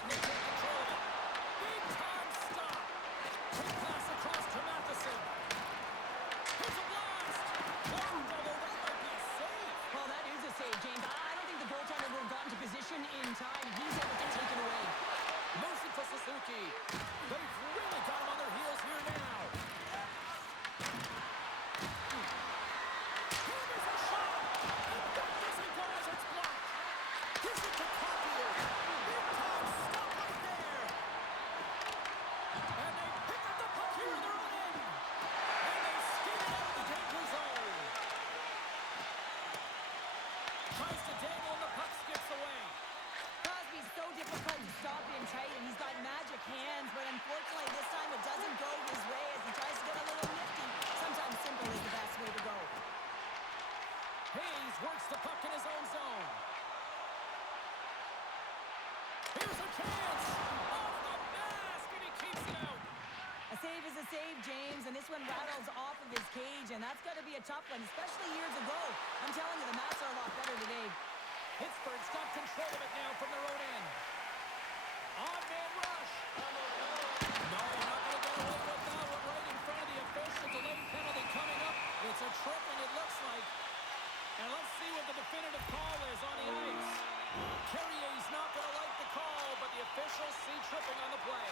and they take control of it. Big time stop. Quick pass across to Matheson. Here's a blast. Blocked, although that might be a save. Well, that is a save, James. I don't think the goaltender would have gotten to position in time. He's able to take it away. Moves it to Suzuki. They've really got him on their heels here now. Here's a shot. And that doesn't go as it's blocked. Gives it to Caulfield. Big time stop right there. And they pick up the puck here in their own end. And they skid it out of the danger zone. Tries to dangle and the puck skips away. Crosby's so difficult to stop in tight, and he's got magic hands, but unfortunately this time it doesn't go his way as he tries to get a little nifty. Sometimes simple is the best way to go. Hayes works the puck in his own zone. Here's a chance! Off the mask, and he keeps it out. A save is a save, James, and this one rattles off of his cage, and that's got to be a tough one, especially years ago. I'm telling you, the Mats are a lot better today. Pittsburgh's got control of it now from their own end. On-man rush. No, you're not going to get away with that one right in front of the official. Delayed penalty coming up. It's a tripping, it looks like. And let's see what the definitive call is on the ice. Carrier's not going to like the call, but the officials see tripping on the play.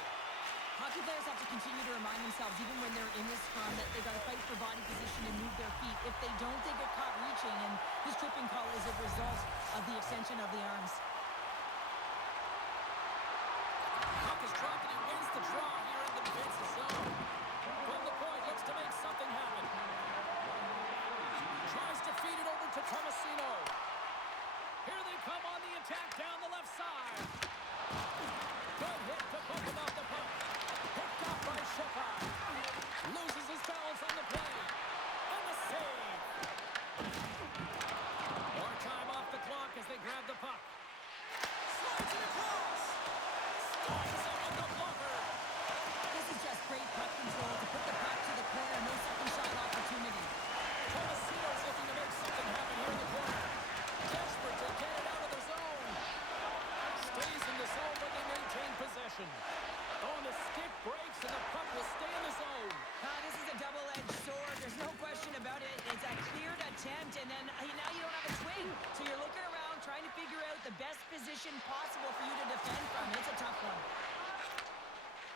Hockey players have to continue to remind themselves, even when they're in this scrum, that they got to fight for body position and move their feet. If they don't, they get caught reaching, and this tripping call is a result of the extension of the arms. Puck is dropped, and he wins the draw here in the defensive zone. From the point, looks to make something happen. Tries to feed it over to Tomasino. Here they come on the attack down the left side. Good hit to poke him off the puck. Picked up by Shepard. Loses his balance on the play. And the save. More time off the clock as they grab the puck. Slides it across. Slides it with the blocker. This is just great puck control to put the puck to the corner. No second shot opportunity. Tomasino's looking to make something happen here in the corner. Desperate to get it out of the zone. Stays in the zone, but they maintain possession. Oh, and the stick breaks, and the puck will stay in the zone. This is a double-edged sword. There's no question about it. It's a cleared attempt, and then now you don't have a swing. So you're looking around, trying to figure out the best position possible for you to defend from. It's a tough one.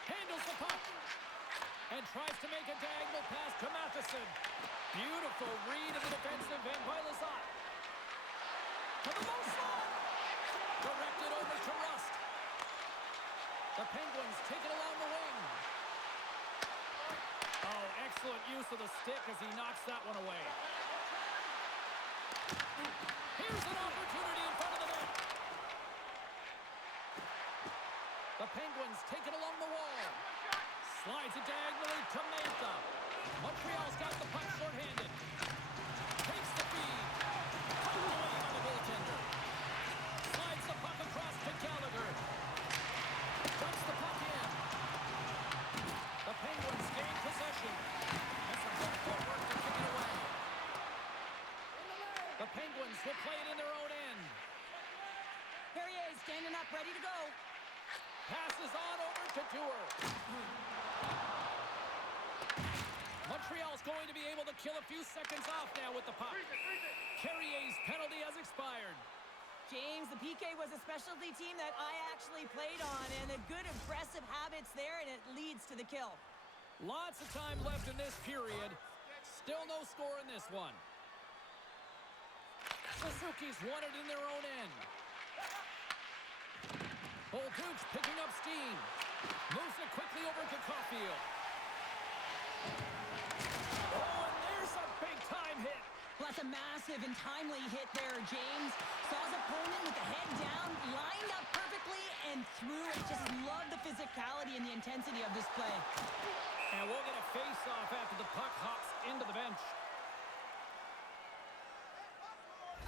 Handles the puck. And tries to make a diagonal pass to Matheson. Beautiful read of the defensive end by Lazat. To the low slot. Directed over to Rust. The Penguins take it along the wing. Oh, excellent use of the stick as he knocks that one away. Here's an opportunity in front of the net. The Penguins take it along the wall. Slides it diagonally to Mantha. Montreal's got the puck shorthanded. Takes the feed. Put away by the goaltender. Slides the puck across to Gallagher. Dumps the puck in. The Penguins gain possession. And some good footwork to kick it away. The Penguins will play it in their own end. Perrier standing up, ready to go. Passes on over to Dewar. Montreal's going to be able to kill a few seconds off now with the puck. Carrier's penalty has expired. James, the PK was a specialty team that I actually played on, and a good aggressive habits there, and it leads to the kill. Lots of time left in this period. Still no score in this one. Suzuki's won it in their own end. Bolduc's picking up steam. Moves it quickly over to Caulfield. Oh, and there's a big-time hit. Well, that's a massive and timely hit there, James. Saw his opponent with the head down, lined up perfectly, and threw it. Just love the physicality and the intensity of this play. And we'll get a face-off after the puck hops into the bench.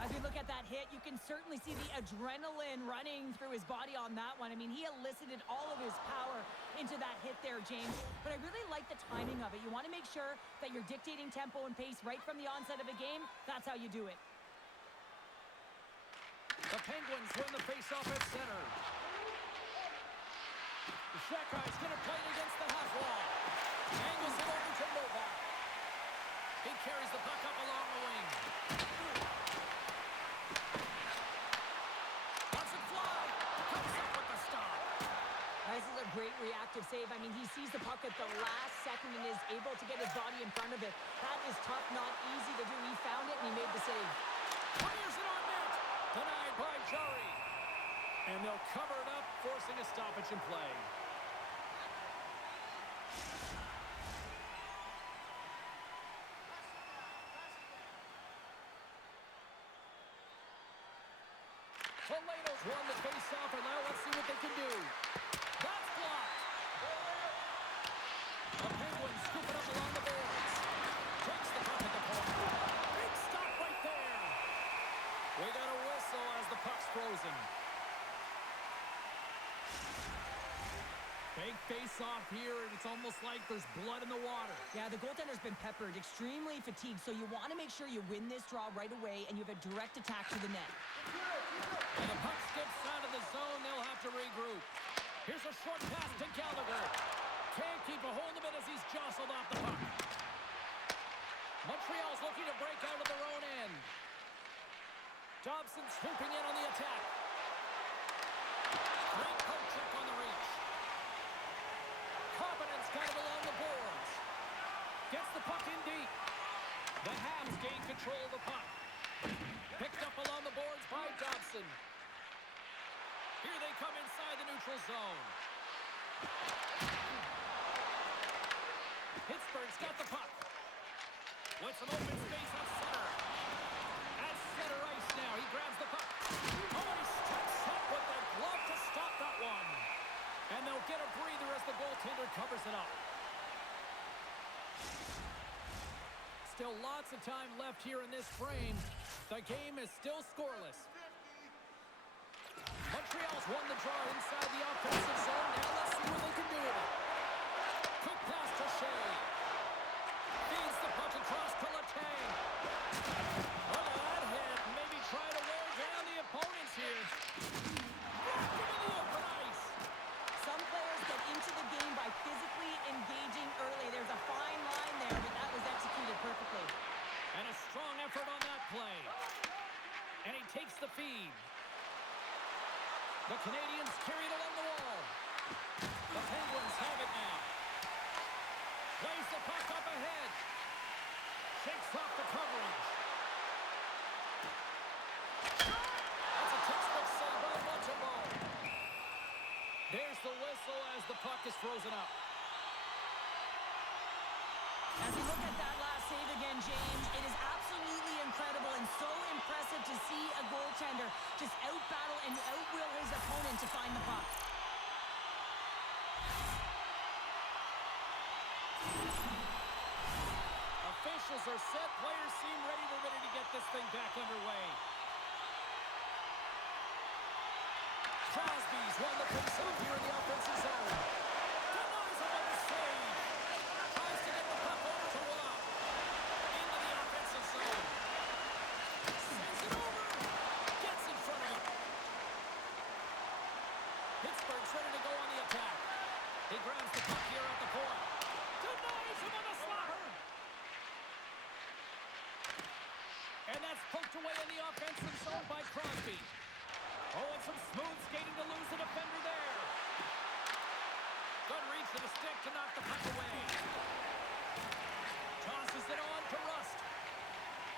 As we look at that hit, you can certainly see the adrenaline running through his body on that one. I mean, he elicited all of his power into that hit there, James. But I really like the timing of it. You want to make sure that you're dictating tempo and pace right from the onset of a game. That's how you do it. The Penguins win the face-off at center. Shekai's going to play it against the half wall. Angles it over to Novak. He carries the puck up along the wing. Lets it fly. Comes up with the stop. This is a great reactive save. I mean, he sees the puck at the last second and is able to get his body in front of it. That is tough, not easy to do. He found it and he made the save. Fires it on net. Denied by Jari. And they'll cover it up, forcing a stoppage in play. Toledo's won the face-off, and now let's see what they can do. That's blocked. The Penguins scoop it up along the boards. Takes the puck at the point. Big stop right there. We got a whistle as the puck's frozen. Big face-off here, and it's almost like there's blood in the water. Yeah, the goaltender's been peppered, extremely fatigued, so you want to make sure you win this draw right away and you have a direct attack to the net. And the puck skips out of the zone. They'll have to regroup. Here's a short pass to Gallagher. Can't keep a hold of it as he's jostled off the puck. Montreal's looking to break out of their own end. Dobson swooping in on the attack. Great poke check on the reach. Competence got it along the boards. Gets the puck in deep. The Habs gain control of the puck. Picked up along the boards by Dobson. Here they come inside the neutral zone. Pittsburgh's got the puck. With some open space on center. At center ice now. He grabs the puck. Oh, he steps up with the glove to stop that one. And they'll get a breather as the goaltender covers it up. Still lots of time left here in this frame. The game is still scoreless. Montreal's won the draw inside the offensive zone. Now let's see what they can do with it. Quick pass to Shea. Feeds the puck across to Letang. Look at that hit. Maybe try to wear down the opponents here. Blocked him in the open ice. Some players get into the game by physically engaging early. There's a fine line there, but that was executed perfectly. And a strong effort on that play. And he takes the feed. The Canadiens carry it along the wall. The Penguins have it now. Plays the puck up ahead. Shakes off the coverage. That's a textbook save by Montreal. There's the whistle as the puck is frozen up. As we look at that last save again, James, it is absolutely incredible and so impressive to see a goaltender just out-battle and out-will his opponent to find the puck. Officials are set. Players seem ready. We're ready to get this thing back underway. Crosby's won the face-off here in the offensive zone. Denies him on the save. Tries to get the puck over to Waugh. Into the offensive zone. Sends it over. Gets in front of him. Pittsburgh's ready to go on the attack. He grabs the puck here at the point. Denies him on the slapper. And that's poked away in the offensive zone by Crosby. Oh, and some smooth skating to lose the defender there. Good reach to the stick to knock the puck away. Tosses it on to Rust.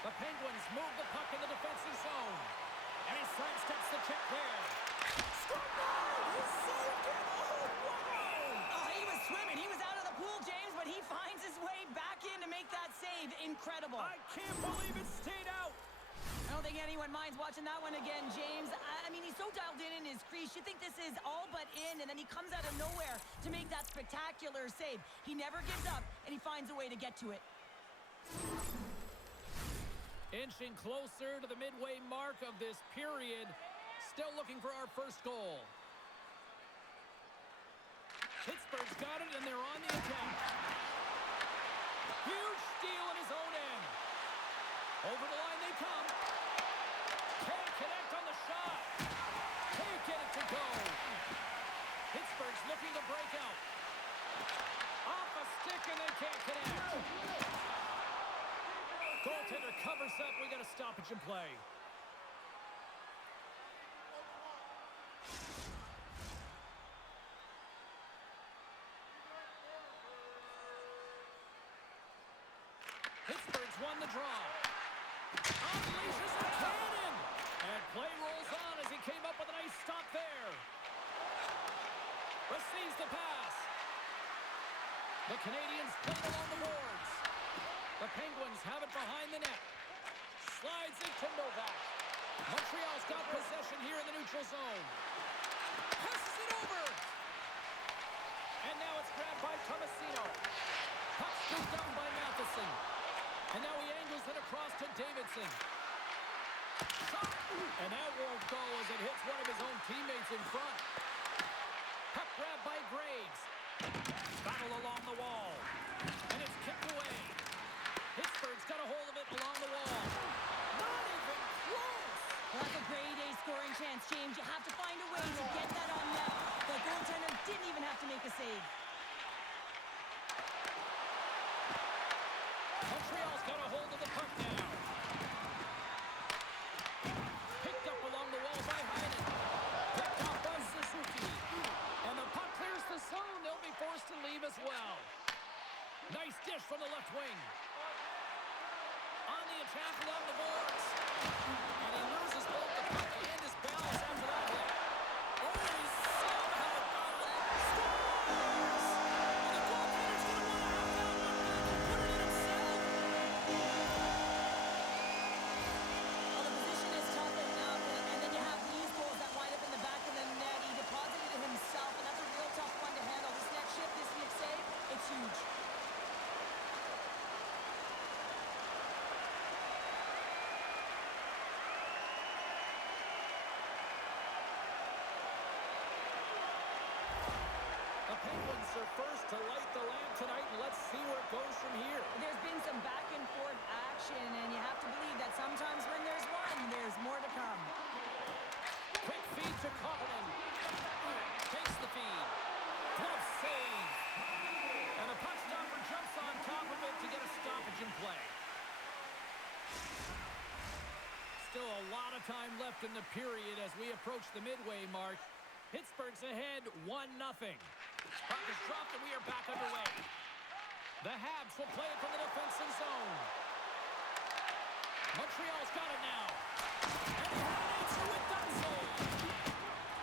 The Penguins move the puck in the defensive zone. And he sidesteps the check there. Scored! He saved it! Oh, wow! Oh, he was swimming. He was out of the pool, James, but he finds his way back in to make that save. Incredible. I can't believe it stayed out. I don't think anyone minds watching that one again, James. I mean, he's so dialed in his crease. You think this is all but in, and then he comes out of nowhere to make that spectacular save. He never gives up, and he finds a way to get to it. Inching closer to the midway mark of this period. Still looking for our first goal. Pittsburgh's got it, and they're on the attack. Huge steal in his own end. Over the line they come. Can't connect on the shot. Can't get it to go. Pittsburgh's looking looking to break out. Off a stick, and they can't connect. Goaltender covers up. We got a stoppage in play. Pittsburgh's won the draw. Unleashes a cannon. And play rolls on as he came up with a nice stop there. Receives the pass. The Canadiens play it along the boards. The Penguins have it behind the net. Slides into Novak. Montreal's got possession here in the neutral zone. Passes it over. And now it's grabbed by Tomasino. Puck scooped down by Matheson. And now he angles it across to Davidson. Shot. And that won't go as it hits one of his own teammates in front. Puck grabbed by Graves. Battle along the wall. And it's kicked away. Pittsburgh's got a hold of it along the wall. Not even close. Well, that's a grade A scoring chance, James. You have to find a way to get that on net. The goaltender didn't even have to make a save. Montreal's got a hold of the puck now. Picked up along the wall by Heinen. Picked off by Suzuki. And the puck clears the zone. They'll be forced to leave as well. Nice dish from the left wing. On the attack along the boards. And he loses both the puck and his balance after that hit. Oh, he somehow got it. Scores! And the goaltender's going to want to have that one back and put it in himself. Well, the position is tough enough, and then you have these goals that wind up in the back of the net. He deposited it himself, and that's a real tough one to handle. This next shift, this big save, it's huge. The Penguins are first to light the lamp tonight, and let's see where it goes from here. There's been some back and forth action, and you have to believe that sometimes when there's one, there's more to come. Quick feed to Kopanen. Takes the feed. Glove save. And the puck stopper jumps on top of it to get a stoppage in play. Still a lot of time left in the period as we approach the midway mark. Pittsburgh's ahead 1-0. Puck is dropped and we are back underway. The Habs will play it from the defensive zone. Montreal's got it now. And he had an answer with that save.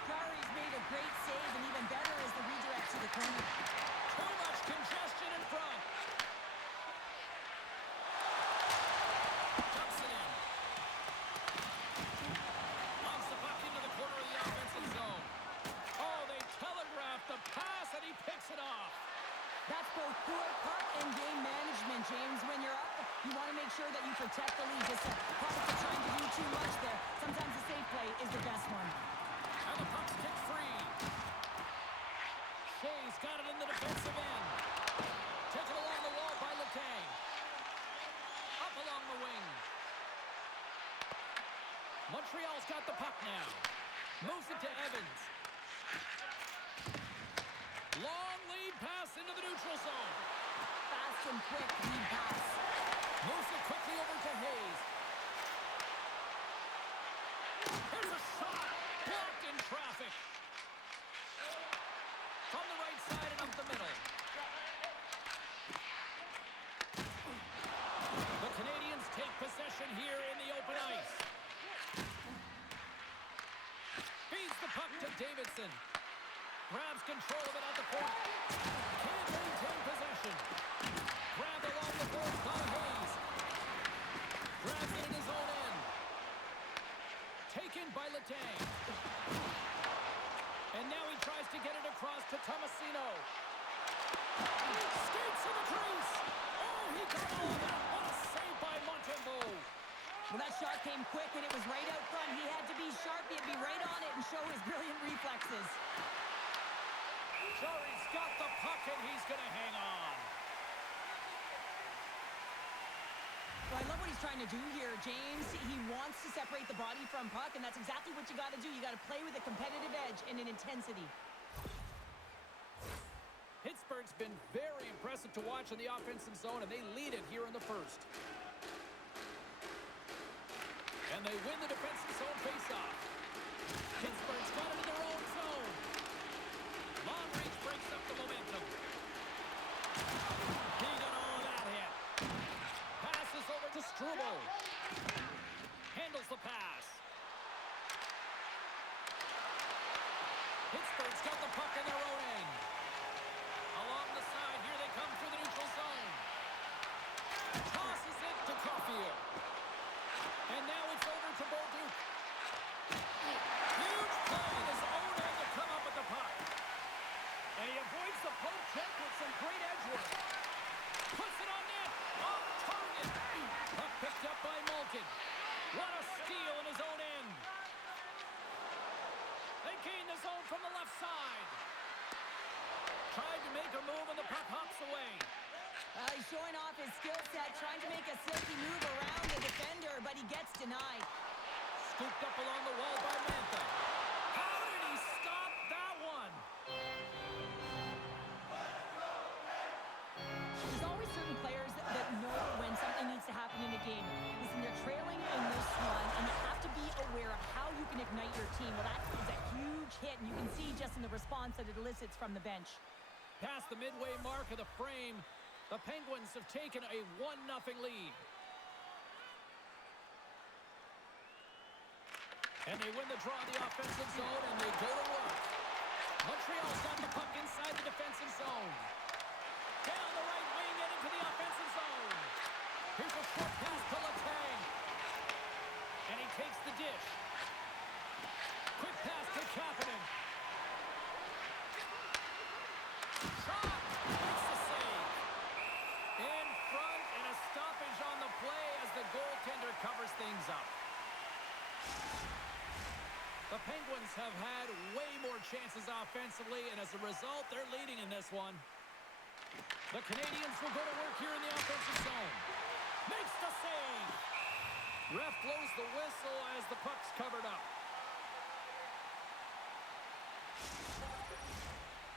Kari's made a great save, and even better is the redirect to the corner. Too much congestion in front. Dumps it in. Lobs the puck into the corner of the offensive zone. Oh, they telegraphed the pass, and he picks it off. That's both poor puck and game management, James. When you're up, you want to make sure that you protect the lead. Just opponents are trying to do too much there. Sometimes the safe play is the best one. And the puck's kicked free. Shea's got it in the defensive end. Taken along the wall by Letang. Up along the wing. Montreal's got the puck now. Moves it to Evans. Long lead pass into the neutral zone. Fast and quick lead pass. Moves it quickly over to Hayes. Here's a shot. Blocked in traffic. From the right side and up the middle. The Canadiens take possession here in the open ice. Feeds the puck to Davidson. Grabs control of it at the point. Can't maintain possession. Grabbed along the boards by Hayes. Grabs it in his own end. Taken by Letang. And now he tries to get it across to Tomasino. Skates to the crease. Oh, he got all of that. What a save by Montembeault. Well, that shot came quick, and it was right out front. He had to be sharp. He had to be right on it and show his brilliant reflexes. Jarry's got the puck, and he's going to hang on. Well, I love what he's trying to do here, James. He wants to separate the body from puck, and that's exactly what you got to do. You got to play with a competitive edge and an intensity. been very impressive to watch in the offensive zone, and they lead it here in the first. And they win the defensive zone faceoff. Pittsburgh's got it in their own zone. Long reach breaks up the momentum. He got all of that hit. Passes over to Struble. Handles the pass. Pittsburgh's got the puck in their own end. Along the side, here they come through the neutral zone. Tosses it to Caulfield. And now it's over to Bolduc. Huge play in his own end to come up with the puck. And he avoids the poke check with some great edge work. Puts it on net. Off target. Puck picked up by Malkin. What a steal in his own end. They gain the zone from the left side. Tried to make a move and the puck hops away. He's showing off his skill set, trying to make a silky move around the defender, but he gets denied. Scooped up along the wall by Mantha. How did he stop that one? There's always certain players that know when something needs to happen in a game. Listen, they're trailing in this one, and you have to be aware of how you can ignite your team. Well, that is a huge hit, and you can see just in the response that it elicits from the bench. Past the midway mark of the frame, the Penguins have taken a 1-0 lead. And they win the draw in the offensive zone, and they go to work. Montreal's got the puck inside the defensive zone. Down the right wing and into the offensive zone. Here's a short pass to Letang. And he takes the dish. Quick pass to Kapanen. Shot! Makes the save. In front, and a stoppage on the play as the goaltender covers things up. The Penguins have had way more chances offensively, and as a result, they're leading in this one. The Canadiens will go to work here in the offensive zone. Makes the save. Ref blows the whistle as the puck's covered up.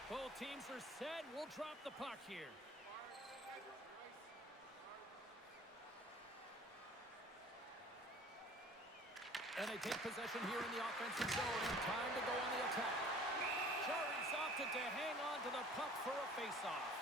Both teams are set. We'll drop the puck here. And they take possession here in the offensive zone. And time to go on the attack. Jarry's opted to hang on to the puck for a faceoff.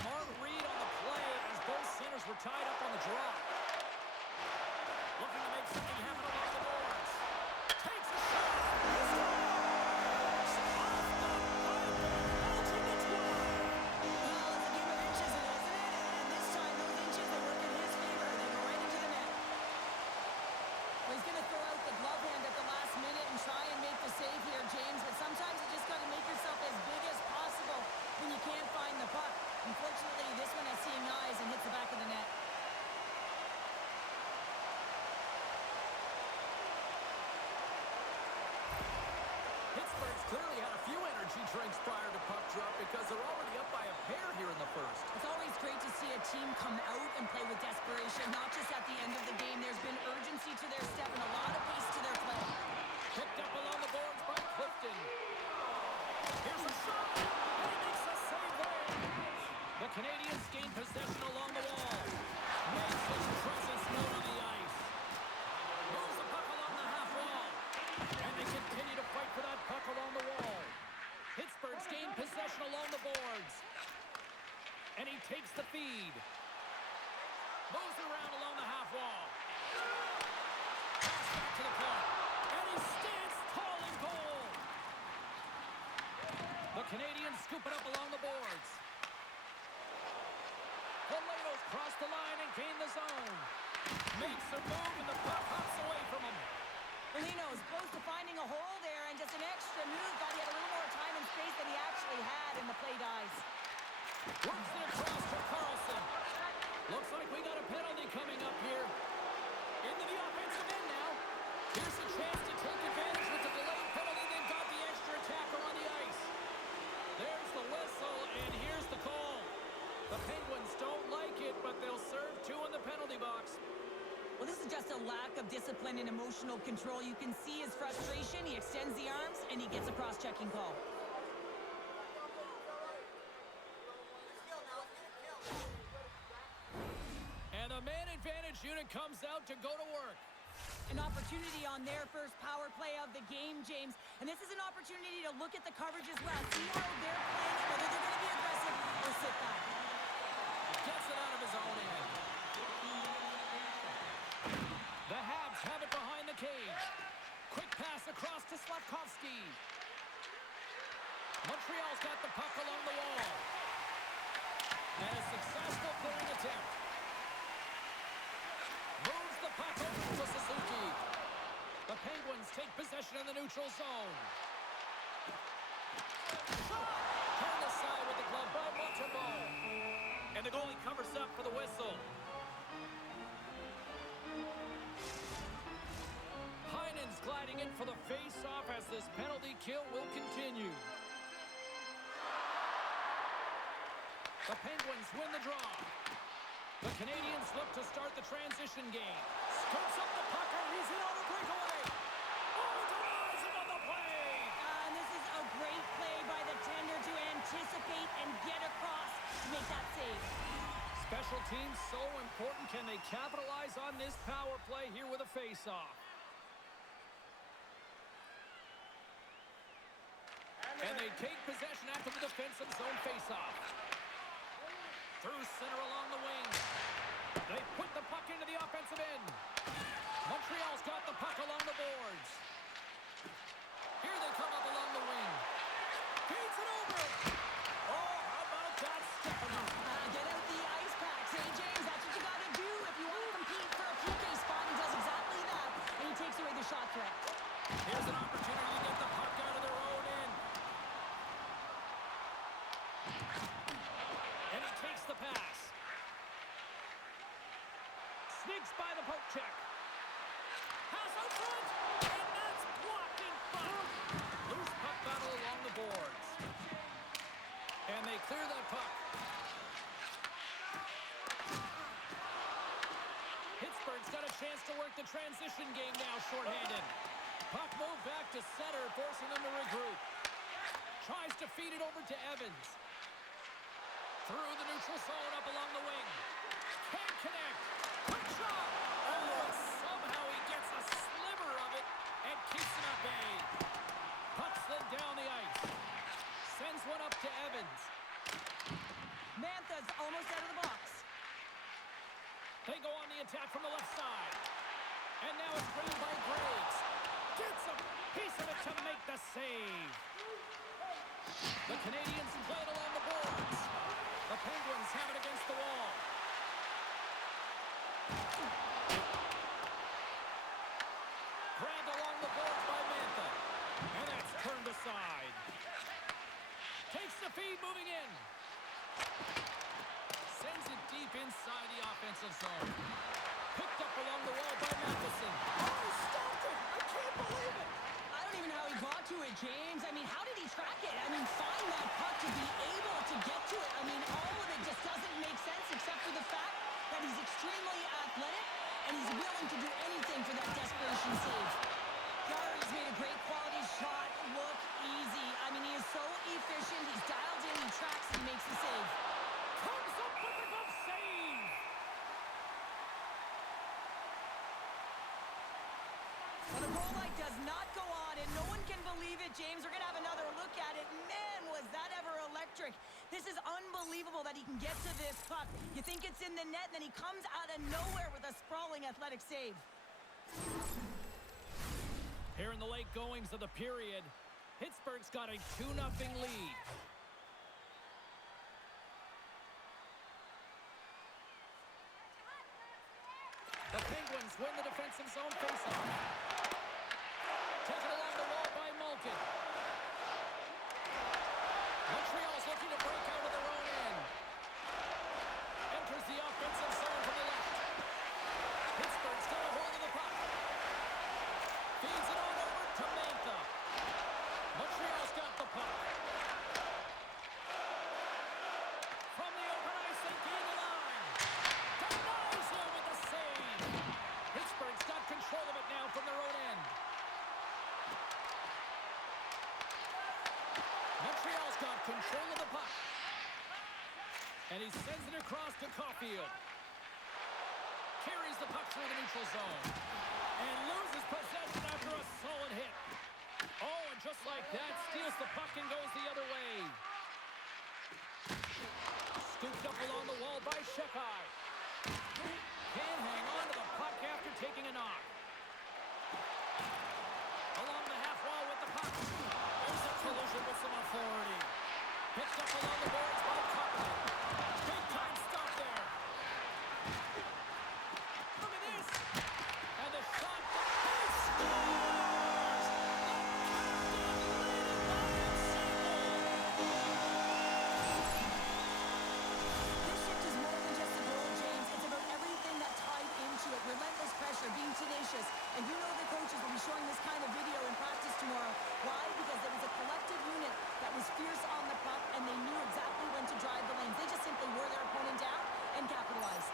Smart read on the play as both centers were tied up on the draw. Looking to make something happen along the boards. Takes a shot. Scores! Off the pipe and belching it wide. Well, it's a game of inches, isn't it? And this time, those inches are working his favor. They go right into the net. Well, he's going to throw out the glove hand at the last minute and try and make the save here, James. But sometimes you just got to make yourself as big as possible when you can't find the puck. Unfortunately, this one has seeing eyes and hits the back of the net. Pittsburgh's clearly had a few energy drinks prior to puck drop because they're already up by a pair here in the first. It's always great to see a team come out and play with desperation, not just at the end of the game. There's been urgency to their step and a lot of pace to their play. Picked up along the boards by Clifton. Here's a shot, and he makes a save there. The Canadiens gain possession along the wall. Makes his presence known on the ice. Moves the puck along the half wall. And they continue to fight for that puck along the wall. Pittsburgh's gained possession along the boards. And he takes the feed. Moves around along the half wall. Pass back to the point. And he stands tall in goal. The Canadiens scoop it up along the boards. Valeto's cross the line and gain the zone. Makes a move and the puck hops away from him. Valeto's close to finding a hole there and just an extra move. Thought he had a little more time and space than he actually had, and the play dies. Works it across for Carlson. Looks like we got a penalty coming up here. Into the offensive end now. Here's a chance to take advantage with the delayed penalty, then got the extra attacker on the ice. There's the whistle, and here's the call. The Penguins don't like it, but they'll serve 2 in the penalty box. Well, this is just a lack of discipline and emotional control. You can see his frustration. He extends the arms, and he gets a cross-checking call. And the man advantage unit comes out to go to work. An opportunity on their first power play of the game, James. And this is an opportunity to look at the coverage as well. See how they're playing, whether they're going to be aggressive or sit back. Gets it out of his own end. The Habs have it behind the cage. Quick pass across to Slavkovsky. Montreal's got the puck along the wall. And a successful clearing attempt. Moves the puck over to Suzuki. The Penguins take possession in the neutral zone. Turned aside with the glove by Montembeault. And the goalie covers up for the whistle. Heinen's gliding in for the face-off as this penalty kill will continue. The Penguins win the draw. The Canadiens look to start the transition game. Scoops up the puck and he's in on the breakaway. Oh, denies him on the play. And this is a great play by the tender to anticipate and get across to make that save. Special teams so important. Can they capitalize on this power play here with a face-off? And they take possession after the defensive zone face-off. Through center along the wing. They put the puck into the offensive end. Montreal's got the puck along the boards. Here they come up along the wing. Feeds it over. Oh, how about that step enough? Get out the ice packs. Hey, James, that's what you got to do if you want to compete for a PK spot. He does exactly that, and he takes away the shot threat. Here's an opportunity to get the puck out of their own end. And he takes the pass. Sneaks by the poke check. Pass out front. And that's blocked in front. Loose puck battle along the boards. And they clear that puck. Pittsburgh's got a chance to work the transition game now shorthanded. Puck moved back to center, forcing them to regroup. Tries to feed it over to Evans. Through the neutral zone, up along the wing. Can't connect. Quick shot. Oh, and somehow he gets a sliver of it and keeps it at bay. Puck slid down the ice. Sends one up to Evans. Mantha's almost out of the box. They go on the attack from the left side. And now it's grabbed by Graves. Gets a piece of it to make the save. The Canadiens play it along the boards. The Penguins have it against the wall. Grabbed along the boards by Mantha. And that's turned aside. Takes the feed, moving in. Sends it deep inside the offensive zone. Picked up along the wall by Matheson. Oh, he stopped it! I can't believe it! I don't even know how he got to it, James. I mean, how did he track it? I mean, find that puck to be able to get to it. I mean, all of it just doesn't make sense except for the fact that he's extremely athletic and he's willing to do anything for that desperation save. Gary's made a great quality shot look easy. I mean, he is so efficient. He's dialed in, he tracks, and he makes the save. Comes up with a glove save! Well, the goal light does not go on, and no one can believe it, James. We're going to have another look at it. Man, was that ever electric. This is unbelievable that he can get to this puck. You think it's in the net, and then he comes out of nowhere with a sprawling athletic save. Here in the late goings of the period, Pittsburgh's got a 2-0 lead. The Penguins win the defensive zone faceoff. Taken along the wall by Malkin. Montreal's looking to break out of their own end. Enters the offensive zone from the left. Pittsburgh's got a hold of the puck. Feeds it on over to Mantha. Montreal's got the puck. From the open ice, they control of the puck. And he sends it across to Caulfield. Carries the puck through the neutral zone. And loses possession after a solid hit. Oh, and just like that, steals the puck and goes the other way. Scooped up along the wall by Shekai. Can't hang on to the puck after taking a knock. Along the half wall with the puck. There's a collision with some authority. Picked up along the boards by Copley. Big time stop there. Look at this. And the shot. He scores! This shift is more than just a goal, James. It's about everything that tied into it. Relentless pressure, being tenacious. And you know the coaches will be showing this kind of video in practice tomorrow. Why? Because it was a collective unit that was fierce on the puck, and they knew exactly when to drive the lanes. They just simply wore their opponent down and capitalized.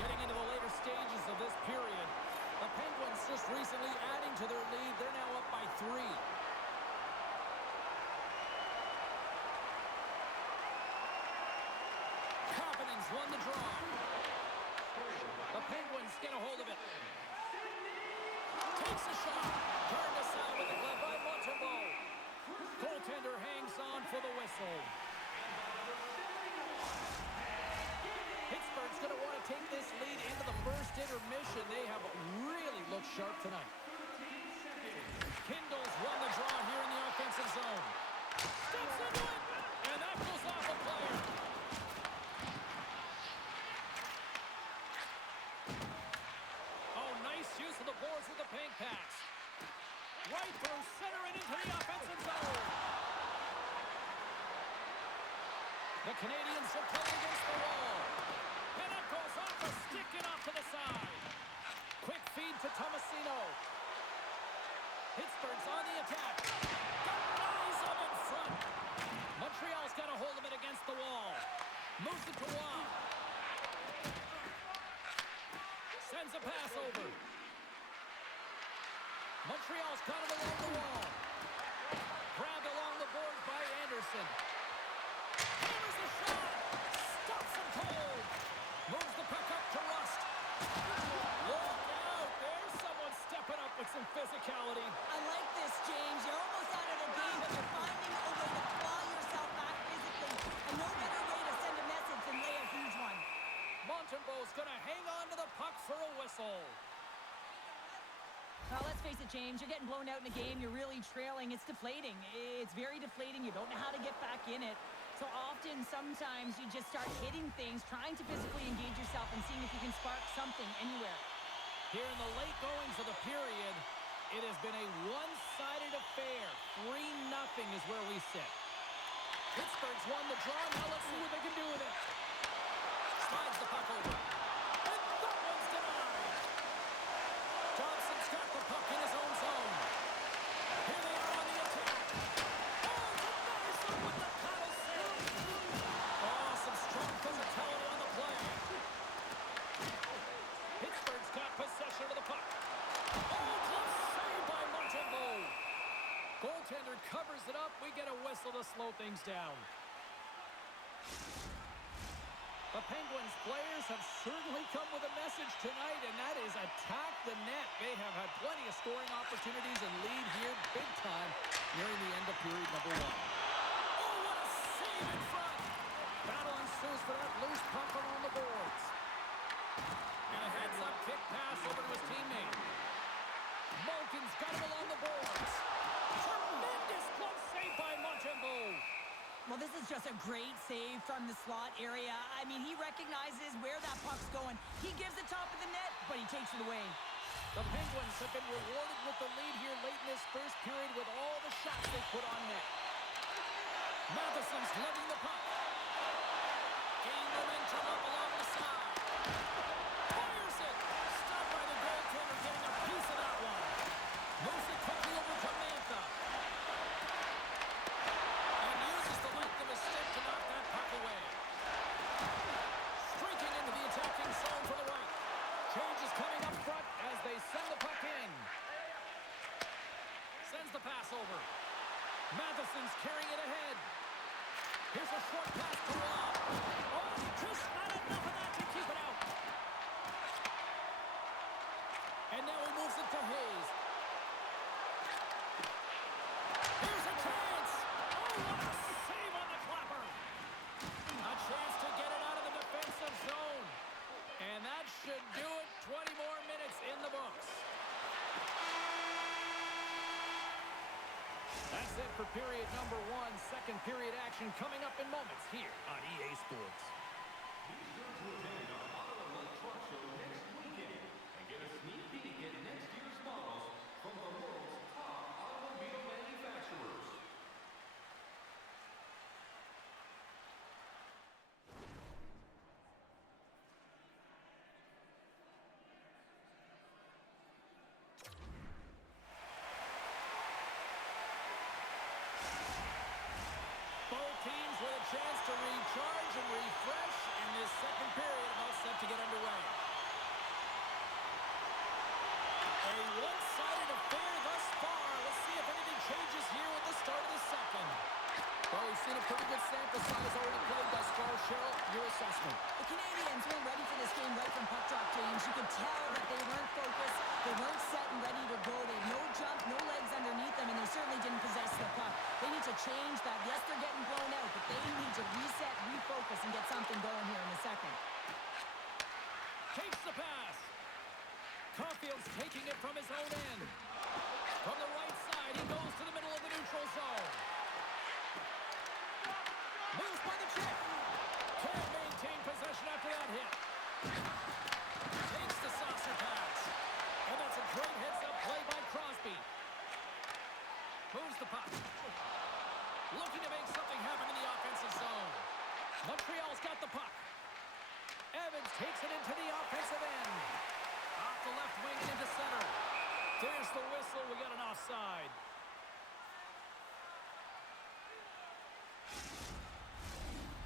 Getting into the later stages of this period, the Penguins just recently adding to their lead. They're now up by 3. Confidence won the draw. The Penguins get a hold of it. Takes a shot. Turned aside with the glove by Montembeault. Goaltender hangs on for the whistle. Pittsburgh's going to want to take this lead into the first intermission. They have really looked sharp tonight. Kindle's won the draw here in the offensive zone. Steps into it, and that goes off a player. Oh, nice use of the boards with the pink pass. Right through center and into the offensive zone. The Canadiens are playing against the wall. And that goes off a stick and off to the side. Quick feed to Tomasino. Pittsburgh's on the attack. Denies him in front. Montreal's got a hold of it against the wall. Moves it to Waugh. Sends a pass over. Montreal's got it along the wall. Grabbed along the boards by Anderson. Hammers the shot. Stops him cold. Moves the puck up to Rust. Look out. There's someone stepping up with some physicality. I like this, James. You're almost out of the game, but you're finding a way to claw yourself back physically. And no better way to send a message than lay a huge one. Montembeault's going to hang on to the puck for a whistle. Now, let's face it, James. You're getting blown out in a game. You're really trailing. It's deflating. It's very deflating. You don't know how to get back in it. So often, sometimes, you just start hitting things, trying to physically engage yourself and seeing if you can spark something anywhere. Here in the late goings of the period, it has been a one-sided affair. 3-0 is where we sit. Pittsburgh's won the draw. Now let's see what they can do with it. Slides the puck over. And that one's denied. Johnson's got the puck in his own zone. Here they are on the attack. Oh, denies them with the paddle save. Oh, some strong physicality on the play. Pittsburgh's got possession of the puck. Oh, glove saved by Montembeault. Goaltender covers it up. We get a whistle to slow things down. The Penguins players have certainly come with a message tonight, and that is attack the net. They have had plenty of scoring opportunities and lead here big time nearing the end of period number 1. Oh, what a save in front! Battle ensues for that loose puck along the boards. And a heads-up kick pass over to his teammate. Malkin's got him along the boards. Tremendous glove save by Montembeault. Well, this is just a great save from the slot area. I mean, he recognizes where that puck's going. He gives the top of the net, but he takes it away. The Penguins have been rewarded with the lead here late in this first period with all the shots they put on net. Matheson's letting the puck. Gain momentum up along the side. Fires it. Stopped by the goaltender, getting a piece of that one. Moves it quickly over to Mantha. And uses the length of his stick to knock that puck away. for period number 1. Second period action coming up in moments here on EA Sports. Be sure to attend our Auto and Light Truck Show next weekend and get a sneak peek at next year's models from the world's top automobile manufacturers. Both teams with a chance to recharge and refresh in this second period about set to get underway. A one-sided affair thus far. Let's see if anything changes here with the start of the second. Well, we've seen a pretty good sample size already played thus far. Cheryl, your assessment. The Canadiens weren't ready for this game right from puck drop, James. You could tell that they weren't focused, they weren't set and ready to go. They had no jump, no legs underneath them, and they certainly didn't possess the puck. They need to change that. Yes, they're getting blown out, but they need to reset, refocus, and get something going here in the second. Takes the pass. Caulfield's taking it from his own end. From the right side, he goes to the middle of the neutral zone. Moves by the check. Can't maintain possession after that hit. Takes the saucer pass. And that's a great heads-up play by Crosby. Moves the puck. Looking to make something happen in the offensive zone. Montreal's got the puck. Evans takes it into the offensive end. Off the left wing and into center. There's the whistle. We got an offside.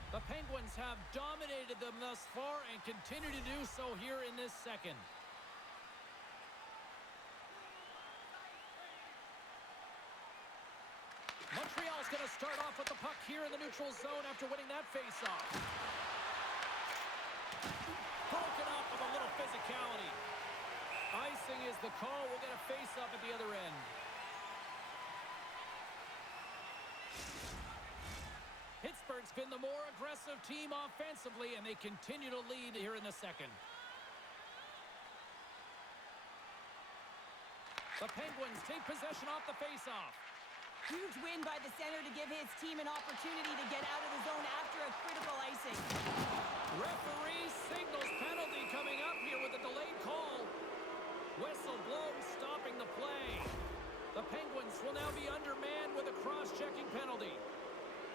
The Penguins have dominated them thus far and continue to do so here in this second. Montreal's going to start off with the puck here in the neutral zone after winning that faceoff. Broken up with a little physicality. Icing is the call. We'll get a face-up at the other end. Pittsburgh's been the more aggressive team offensively, and they continue to lead here in the second. The Penguins take possession off the faceoff. Huge win by the center to give his team an opportunity to get out of the zone after a critical icing. Referee signals penalty coming up here with a delayed call. Whistle blows, stopping the play. The Penguins will now be undermanned with a cross-checking penalty.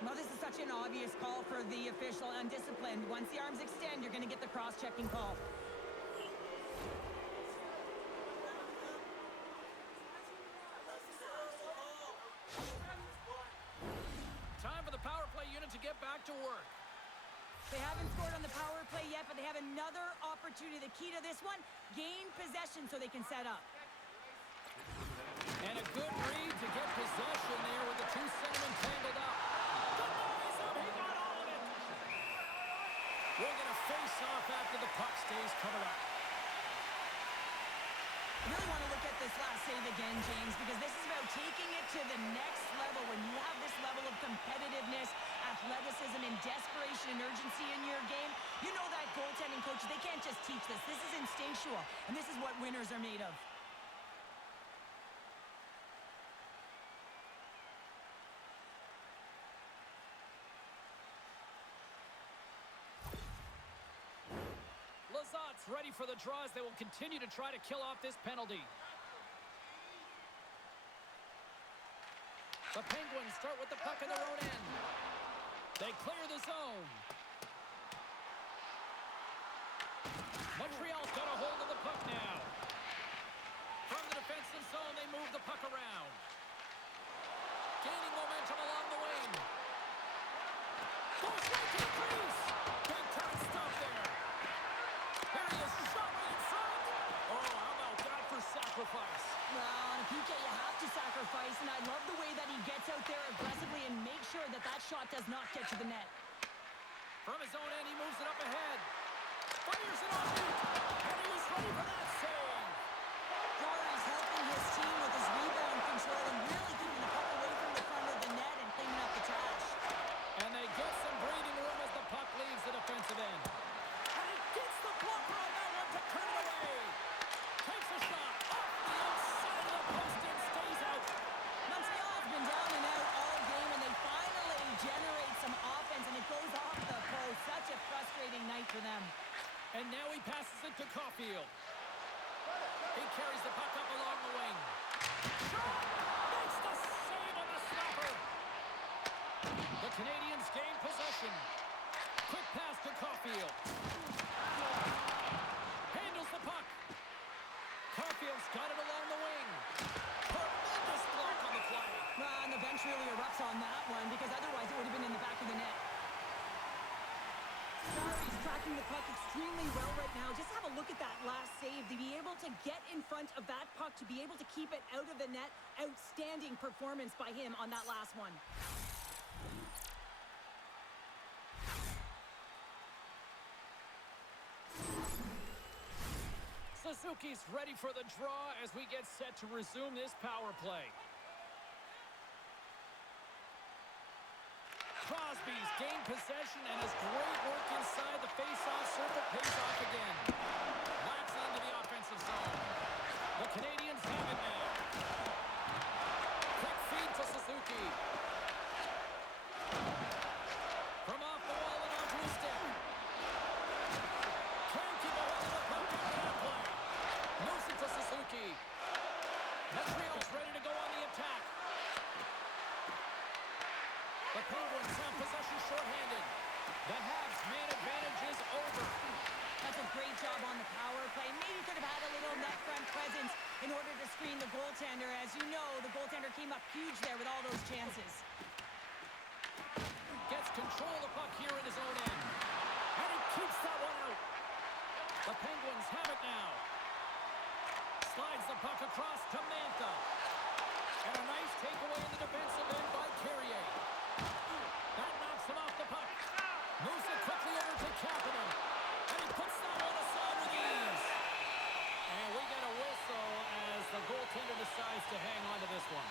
Well, this is such an obvious call for the official, undisciplined. Once the arms extend, you're going to get the cross-checking call. Time for the power play unit to get back to work. They haven't scored on the power play yet, but they have another opportunity. The key to this one, gain possession so they can set up. And a good read to get possession there with the two centermen tangled up. The noise up, he got all of it. We're going to face off after the puck stays covered up. I really want to look at this last save again, James, because this is about taking it to the next level. When you have this level of competitiveness, athleticism, and desperation and urgency in your game, you know that goaltending coaches, they can't just teach this. This is instinctual, and this is what winners are made of. Lazat's ready for the draws. They will continue to try to kill off this penalty. The Penguins start with the puck in their own end. They clear the zone. Montreal's got a hold of the puck now. From the defensive zone, they move the puck around. Gaining momentum along the wing. Goes right to the crease. Big time stop there. Here he is, shot right in front. Oh, how about that for sacrifice? Well, on a PK, you have to sacrifice, and I love the way that he gets out there aggressively and makes sure that that shot does not get to the net. From his own end, he moves it up ahead. Fires it on deep. And he was ready for that save. Corey's helping his team with his rebound control and really keeping the puck away from the front of the net and cleaning up the trash. And they get some breathing room as the puck leaves the defensive end. And he gets the blocker on that one to turn it away. Takes a shot off the outside of the post and stays out. Montreal's been down and out all And now he passes it to Caulfield. He carries the puck up along the wing. Makes the save on the stopper. The Canadiens gain possession. Quick pass to Caulfield. Handles the puck. Caulfield's got it along the wing. Tremendous block on the play. And the bench really erupts on that one because otherwise it would have been in the back of the net. He's tracking the puck extremely well right now. Just have a look at that last save. To be able to get in front of that puck, to be able to keep it out of the net, outstanding performance by him on that last one. Suzuki's ready for the draw as we get set to resume this power play. Crosby's gained possession and has great work inside the face-off circle, pays off again. Knocks into the offensive zone. The Canadiens have it now. Quick feed to Suzuki. From off the wall and onto his stick. Can't keep a hold of the puck after that play. Moves it to Suzuki. Montreal's ready to go on the attack. The Penguins have possession shorthanded. The Habs' man advantage is over. That's a great job on the power play. Maybe could have had a little net front presence in order to screen the goaltender. As you know, the goaltender came up huge there with all those chances. Gets control of the puck here in his own end. And he keeps that one out. The Penguins have it now. Slides the puck across to Mantha. And a nice takeaway in the defensive end by Carrier. That knocks him off the puck. Moves it quickly over to Kapanen. And he puts that one aside with ease. And we get a whistle as the goaltender decides to hang on to this one.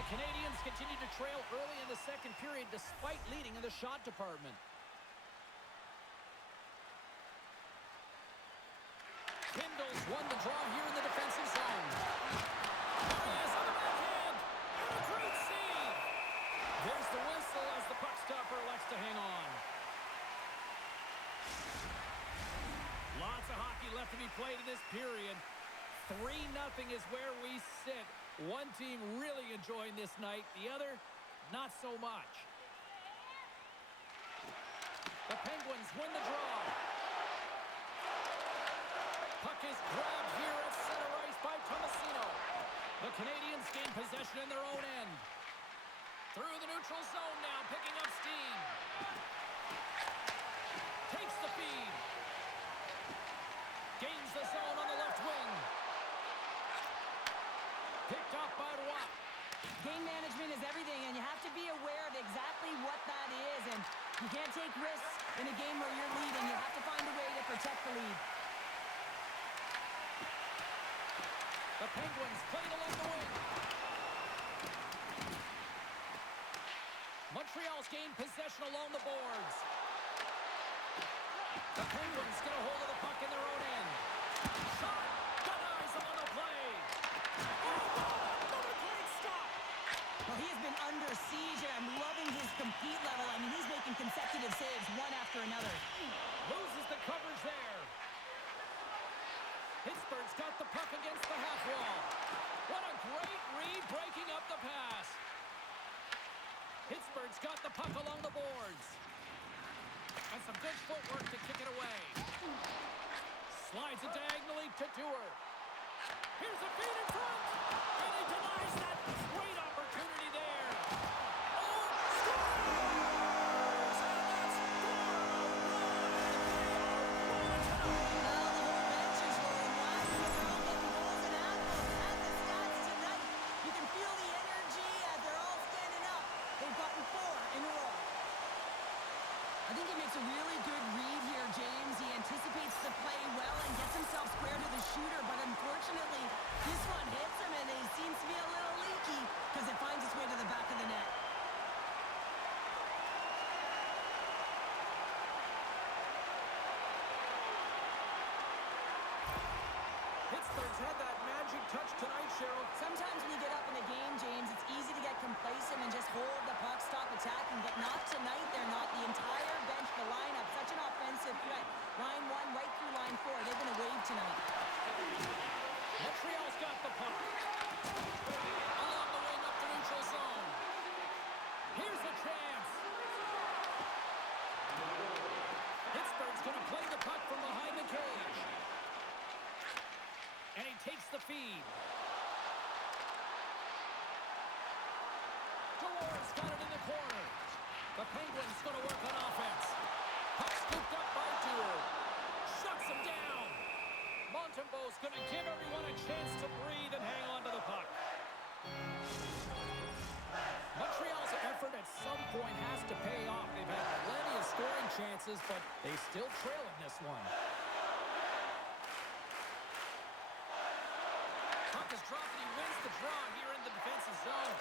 The Canadiens continue to trail early in the second period despite leading in the shot department. Kindle's won the draw here in the defensive zone. There he is on the backhand. And a great save. There's the whistle as the puck stopper elects to hang on. Lots of hockey left to be played in this period. 3-0 is where we sit. One team really enjoying this night. The other, not so much. The Penguins win the draw. Puck is grabbed here at center ice by Tomasino. The Canadiens gain possession in their own end. Through the neutral zone now, picking up steam. Takes the feed. Gains the zone on the left wing. Picked up by Roy. Game management is everything, and you have to be aware of exactly what that is. And you can't take risks in a game where you're leading. You have to find a way to protect the lead. The Penguins played along the wing. Montreal's gained possession along the boards. The Penguins get a hold of the puck in their own end. Shot! Denies them on the play. Another great stop. Well, he has been under siege, and I'm loving his compete level. I mean, he's making consecutive saves one after another. Loses the coverage there. Pittsburgh's got the puck against the half wall. What a great read, breaking up the pass. Pittsburgh's got the puck along the boards. And some good footwork to kick it away. Slides it diagonally to Dewar. Here's a feed in front. And he denies that great opportunity there. Oh, scores! And that's 4 in a row. I think he makes a really good read here, James. He anticipates the play well and gets himself square to the shooter, but unfortunately, this one hits him, and he seems to be a little leaky because it finds its way to the back of the net. Pittsburgh's had that magic touch tonight, Cheryl. Sometimes when you get up in a game, James, it's easy to get complacent and just hold the puck, stop attacking, but not tonight. They're not. The entire bench, the lineup, such an offensive feed. Delore's got it in the corner. The Penguins going to work on offense. Puck scooped up by Duel. Shuts him down. Montembeau's going to give everyone a chance to breathe and hang on to the puck. Montreal's effort at some point has to pay off. They've had plenty of scoring chances, but they still trail in this one. Puck is dropped and he wins the draw here in the defensive zone.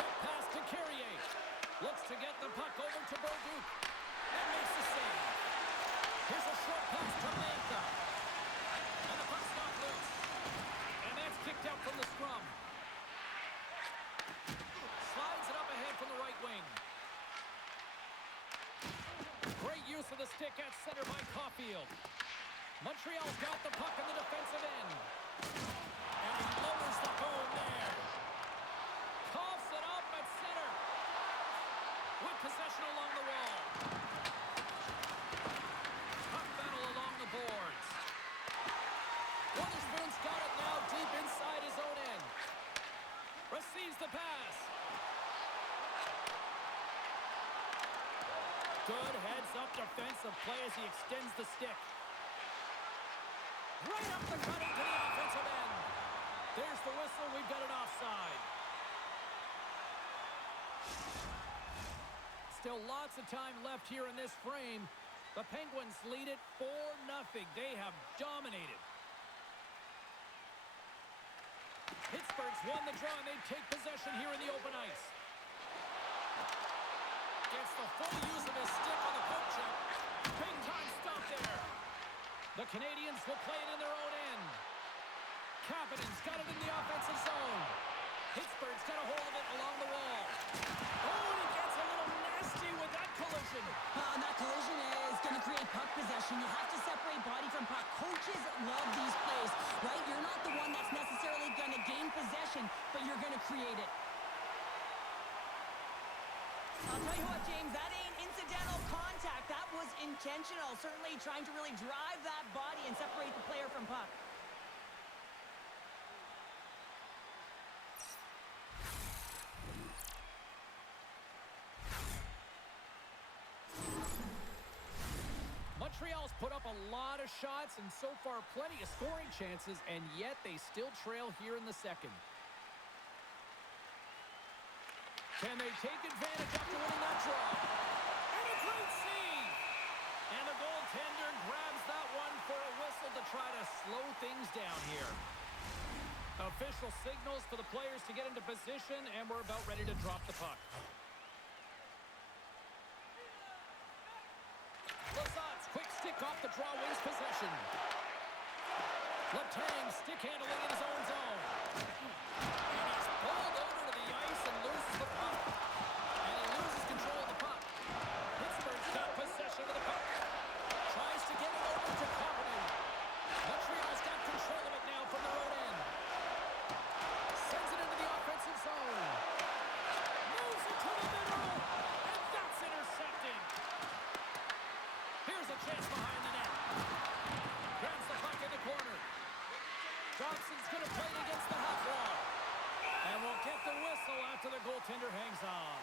Quick pass to Carrier. Looks to get the puck over to Bolduc. And makes the save. Here's a short pass to Mantha. And the puck's knocked loose. And that's kicked out from the scrum. Slides it up ahead from the right wing. Great use of the stick at center by Caulfield. Montreal's got the puck in the defensive end. And he lowers the hole there. Coughs it up at center. With possession along the wall. Puck battle along the boards. Witherspoon's got it now deep inside his own end. Receives the pass. Good heads-up defensive play as he extends the stick. Right up the cutting to the offensive end. There's the whistle. We've got an offside. Still lots of time left here in this frame. The Penguins lead it 4-0. They have dominated. Pittsburgh's won the draw, and they take possession here in the open ice. Gets the full use of his stick on the poke check. Big time stop there. The Canadiens will play it in their own end. Kapanen's got it in the offensive zone. Pittsburgh's got a hold of it along the wall. Oh, and he gets a little nasty with that collision. And that collision is going to create puck possession. You have to separate body from puck. Coaches love these plays, right? You're not the one that's necessarily going to gain possession, but you're going to create it. I'll tell you what, James, that ain't incidental contact. That was intentional. Certainly trying to really drive that body and separate the player from puck. Montreal's put up a lot of shots and so far plenty of scoring chances, and yet they still trail here in the second. Can they take advantage after winning that draw? And a great save! And the goaltender grabs that one for a whistle to try to slow things down here. Official signals for the players to get into position, and we're about ready to drop the puck. Lazat's quick stick off the draw wins possession. Letang stick handling in his own zone. And he's pulled over to the ice and loses the puck. And he loses control of the puck. Pittsburgh's got possession of the puck. Tries to get it over to Kapanen. Montreal's got control of it now from their own end. Sends it into the offensive zone. Moves it to the middle. And that's intercepted. Here's a chance behind the net. Grabs the puck in the corner. Johnson's going to play it against the half wall. And we'll get the whistle after the goaltender hangs on.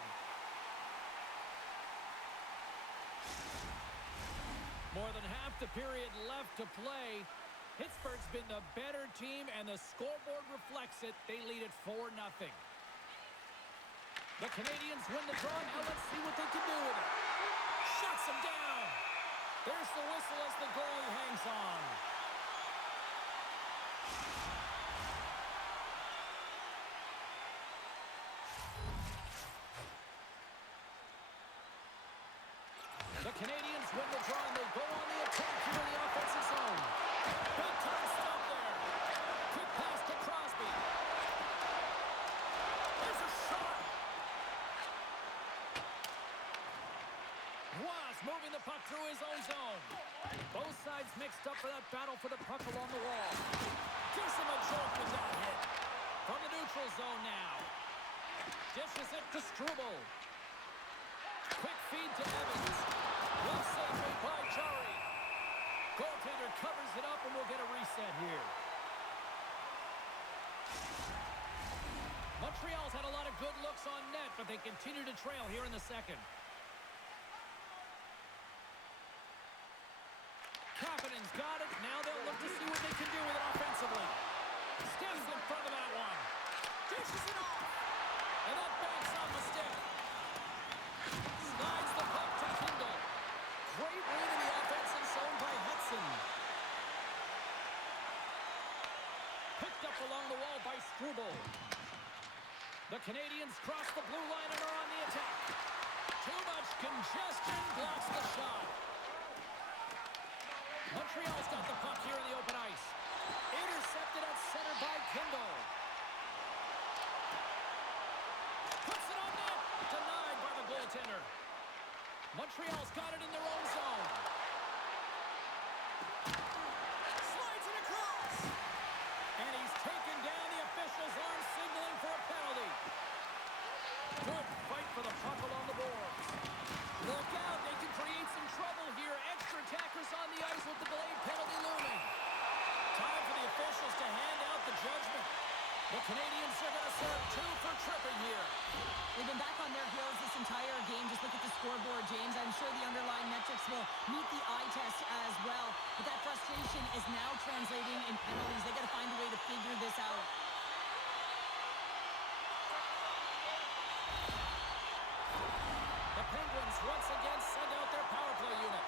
More than half the period left to play. Pittsburgh's been the better team, and the scoreboard reflects it. They lead it 4-0. The Canadiens win the draw. Now let's see what they can do with it. Shuts him down. There's the whistle as the goalie hangs on. The Canadiens win the draw, and they go on the attack here in the offensive zone. Big time stop there. Quick pass to Crosby. There's a shot. Was moving the puck through his own zone. Both sides mixed up for that battle for the puck along the wall. Gives him a jolt with that hit. From the neutral zone now. Dishes it to Struble. Quick feed to Evans. Well saved by Jari. Goaltender covers it up, and we'll get a reset here. puck's on net, but they continue to trail here in the second. Kapanen's got it. Now they'll look to see what they can do with it offensively. Steps in front of that one. Dishes it off. And that backs off the stick. Slides the puck to Kindle. Great read in the offensive zone by Hudson. Picked up along the wall by Struble. The Canadiens cross the blue line and are on the attack. Too much congestion blocks the shot. Montreal's got the puck here in the open ice. Intercepted at center by Kindle. Puts it on net. Denied by the goaltender. Montreal's got it in their own zone. Slides it across. And he's taken down. The official's arm signaling for a penalty. Good fight for the puck along the boards. Look out, they can create some trouble here. Extra attackers on the ice with the delayed penalty looming. Time for the officials to hand out the judgment. The Canadiens are going to serve 2 for tripping here. They've been back on their heels this entire game. Just look at the scoreboard, James. I'm sure the underlying metrics will meet the eye test as well. But that frustration is now translating in penalties. They've got to find a way to figure this out. The Penguins once again send out their power play unit.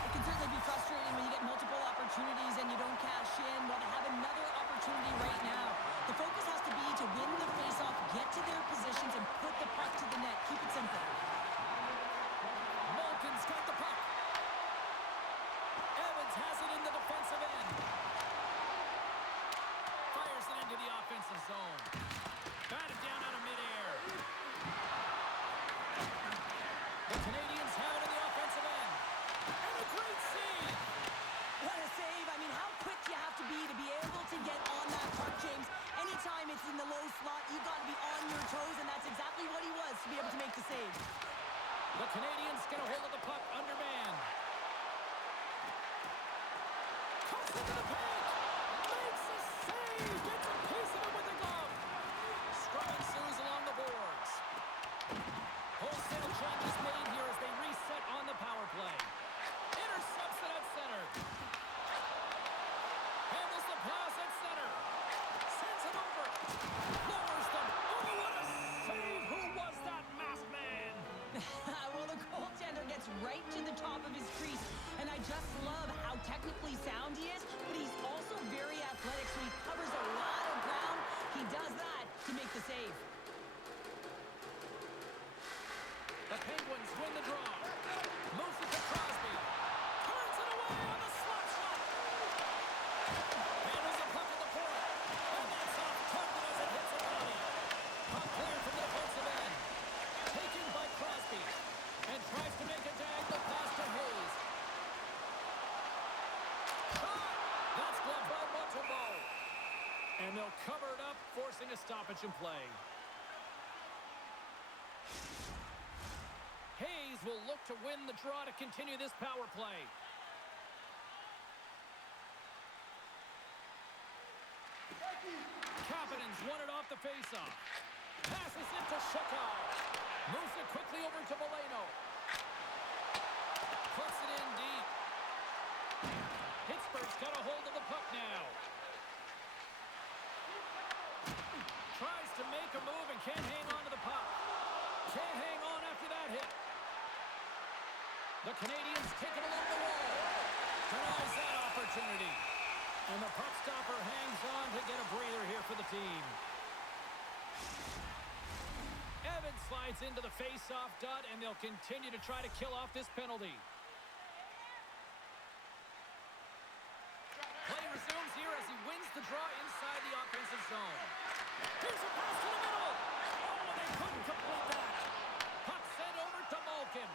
It can certainly be frustrating when you get multiple opportunities and you don't cash in. Well, they have another opportunity right now. The focus has to be to win the faceoff, get to their positions, and put the puck to the net. Keep it simple. Malkin's got the puck. Evans has it in the defensive end. Fires it into the offensive zone. Batted down out of midair. The Canadiens have it in the offensive end. And a great save. What a save. I mean, how quick do you have to be able to get on that puck, James? Anytime it's in the low slot, you've got to be on your toes, and that's exactly what he was to be able to make the save. The Canadiens get a hold of the puck undermanned. Cuts into the paint. Makes a save. Gets a piece of it with the glove. Scrum ensues along the boards. Wholesale changes made here as they reset on the power play. Intercepts it at center. Handles the pass at center. Sends it over. Lowers them. Oh, what a save. Who was that masked man? Well, the goaltender gets right to the top of his crease, and I just love how technically sound he is, but he's also very athletic, so he covers a lot of ground. He does that to make the save. The Penguins win the draw. Moves it to Crosby. Turns it away on the slot shot. Handles the puck at the point. And that's off target as it hits the body. Puck clear from the defensive end. Taken by Crosby. And tries to make a diagonal pass to Hayes. Shot! That's gloved by Montembeault. And they'll cover it up, forcing a stoppage in play. Hayes will look to win the draw to continue this power play. Kapanen's won it off the faceoff. Passes it to Shekar. Moves it quickly over to Boleno. Puts it in deep. Pittsburgh's got a hold of the puck now. Tries to make a move and can't hang on to the puck. Can't hang on after that hit. The Canadiens take it along the wall. Denies that opportunity. And the puck stopper hangs on to get a breather here for the team. Evans slides into the face-off dot, and they'll continue to try to kill off this penalty. Play resumes here as he wins the draw inside the offensive zone. Here's a pass to the middle. Oh, they couldn't complete that. Puck sent over to Malkin.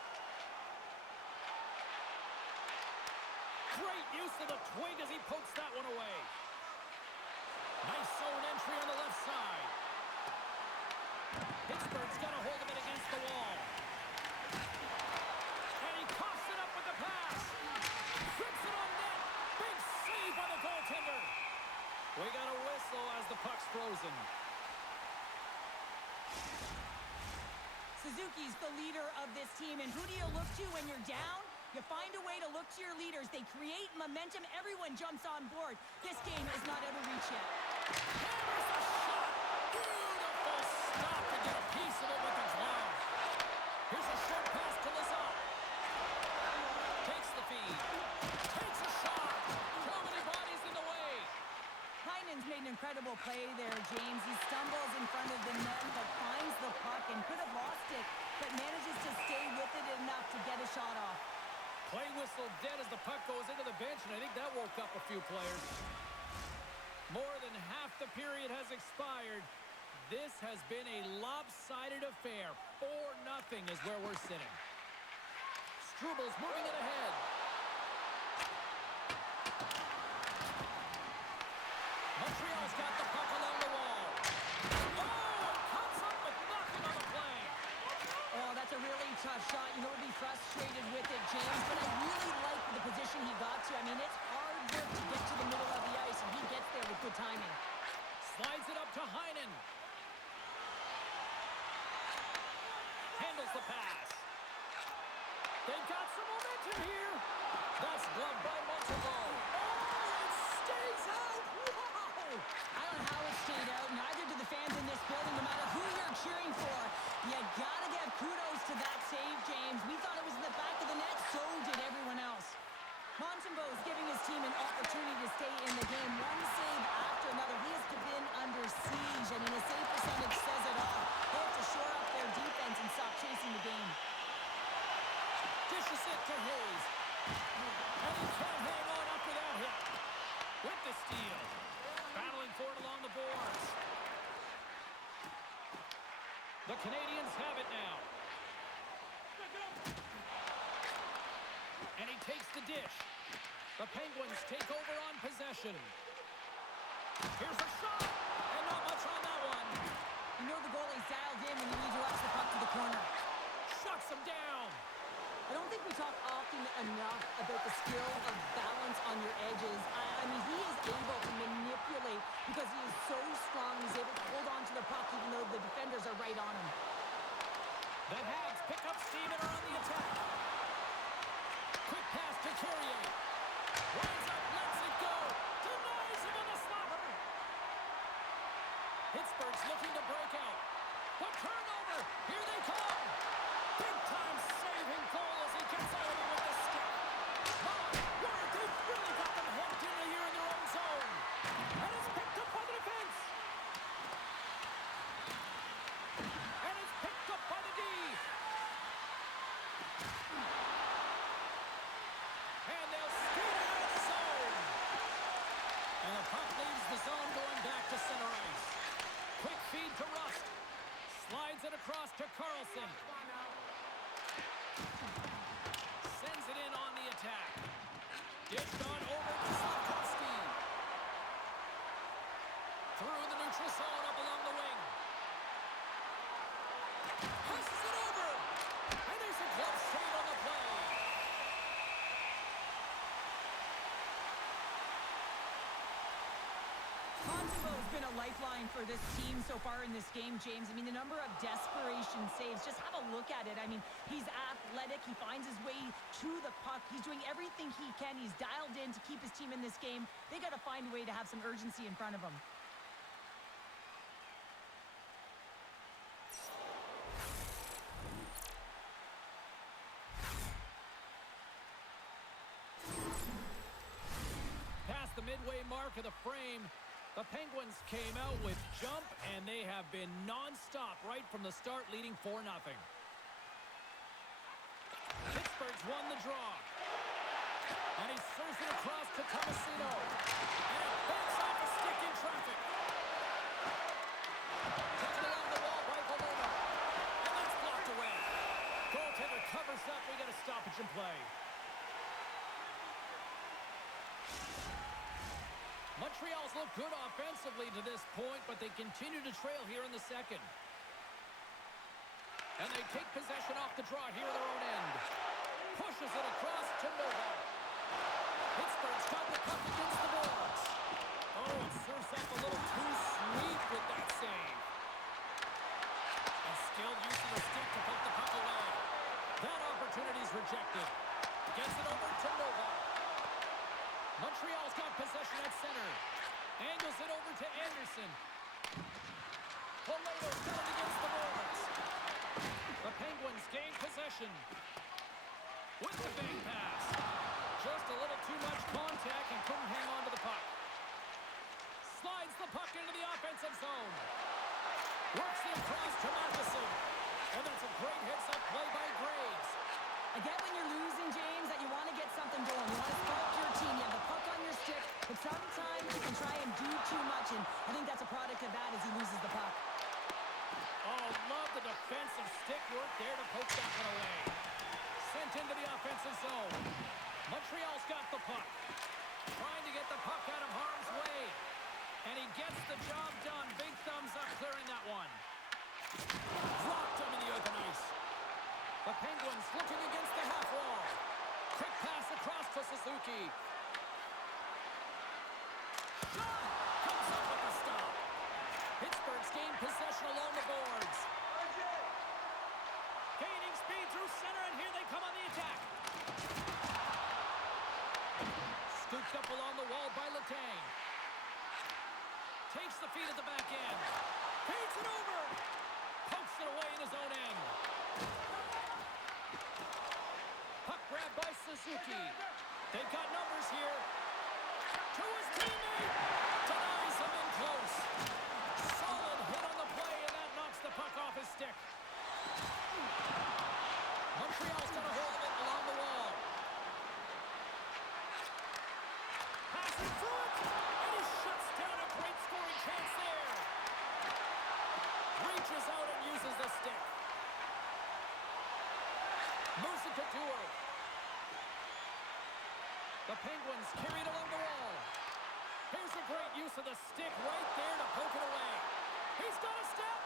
Great use of the twig as he pokes that one away. Nice zone entry on the left side. Pittsburgh's got a hold of it against the wall. And he coughs it up with the pass. Flips it on net. Big save by the goaltender. We got a whistle as the puck's frozen. Suzuki's the leader of this team, and who do you look to when you're down? You find a way to look to your leaders. They create momentum. Everyone jumps on board. This game is not out of reach yet. Hammers the shot. Beautiful stop to get a piece of it with the glove. Here's a short pass to Lazar. Takes the feed. Takes a shot. Too many bodies in the way. Heinen's made an incredible play there, James. He stumbles in front of the net, but finds the puck and could have lost it, but manages to stay with it enough to get a shot off. Play whistle dead as the puck goes into the bench, and I think that woke up a few players. More than half the period has expired. This has been a lopsided affair. 4-0 is where we're sitting. Strubal's moving it ahead. Montreal's got the puck along the wall. Oh, and comes up with nothing on the play. Oh, that's a really tough shot. You know, he'll be frustrated with it, James, but I really like the position he got to. I mean, it's hard work to get to the middle of the ice, and he gets there with good timing. Slides it up to Heinen. Handles the pass. They've got some momentum here. That's gloved by Montreal. Oh, it stays out. Wow. I don't know how it stayed out. Neither do the fans in this building, no matter who you're cheering for. You gotta give kudos to that save, James. We thought it was in the back of the net, so did everyone else. Montembeault is giving his team an opportunity to stay in the game. One save after another. He has been under siege. I mean, his save percentage says it all. They have to shore up their defense and stop chasing the game. Dishes it to Hayes. And he can't hang on after that hit. With the steal. Battling for it along the boards. The Canadiens have it now. And he takes the dish. The Penguins take over on possession. Here's a shot. And not much on that one. You know the goalie's dialed in when you need to watch the puck to the corner. Shuts him down. I don't think we talk often enough about the skill of balance on your edges. I mean, he is able to manipulate because he is so strong. He's able to hold on to the puck even though the defenders are right on him. The Habs pick up steam and are on the attack. Quick pass to Carrier. Lines up, lets it go. Denies him on the slapper. Pittsburgh's looking to break out. The turnover. Here they come. Big time saving goal as he gets out of it with the stick. My word, they've really got them hemmed in here in their own zone. And it's picked up by the defense. And it's picked up by the D. And they'll skate it out of the zone. And the puck leaves the zone going back to center ice. Quick feed to Rust. Slides it across to Carlson. Sends it in on the attack. Dished on over to Slavkovsky. Through the neutral zone up along the wing. Passes it over. And there's a glove save on the play. Montembeault's been a lifeline for this team so far in this game, James. I mean, the number of desperation saves, just have a look at it. I mean, he's athletic. He finds his way to the puck. He's doing everything he can. He's dialed in to keep his team in this game. They got to find a way to have some urgency in front of him. Past the midway mark of the frame, the Penguins came out with jump, and they have been non-stop right from the start, leading 4-0. Pittsburgh's won the draw. And he serves it across to Tomasino. And it banks off a stick in traffic. Taken along the wall by Valona. And that's blocked away. Goaltender covers up. We got a stoppage in play. Montreal's looked good offensively to this point, but they continue to trail here in the second. And they take possession off the draw here at their own end. Pushes it across to Nova. Pittsburgh's got the puck against the boards. Oh, it serves up a little too sweet with that save. And skilled use of the stick to put the rejected. Gets it over to Nova. Montreal's got possession at center. Angles it over to Anderson. Poleto's got it against the boards. The Penguins gain possession. With the big pass. Just a little too much contact and couldn't hang on to the puck. Slides the puck into the offensive zone. Works it across to Matheson. And that's a great hits-up play by Graves. I get when you're losing, James, that you want to get something going. You want to spark your team. You have the puck on your stick. But sometimes you can try and do too much. And I think that's a product of that as he loses the puck. Oh, love the defensive stick work there to poke that one away. Sent into the offensive zone. Montreal's got the puck. Trying to get the puck out of harm's way. And he gets the job done. Big thumbs up clearing that one. Dropped him in the open ice. The Penguins looking against the half wall. Quick pass across to Suzuki. Shot! Comes up with the stop. Pittsburgh's gained possession along the boards. Gaining speed through center, and here they come on the attack. Scooped up along the wall by Letang. Takes the feed at the back end. Feeds it over. Pokes it away in his own end. Puck grabbed by Suzuki. They've got numbers here. To his teammate. Denies him in close. Solid hit on the play, and that knocks the puck off his stick. Montreal's got a hold of it along the wall. Passing through it. And he shuts down a great scoring chance there. Reaches out and uses the stick. Moves it to Tour. The Penguins carried along the wall. Here's a great use of the stick right there to poke it away. He's got a step.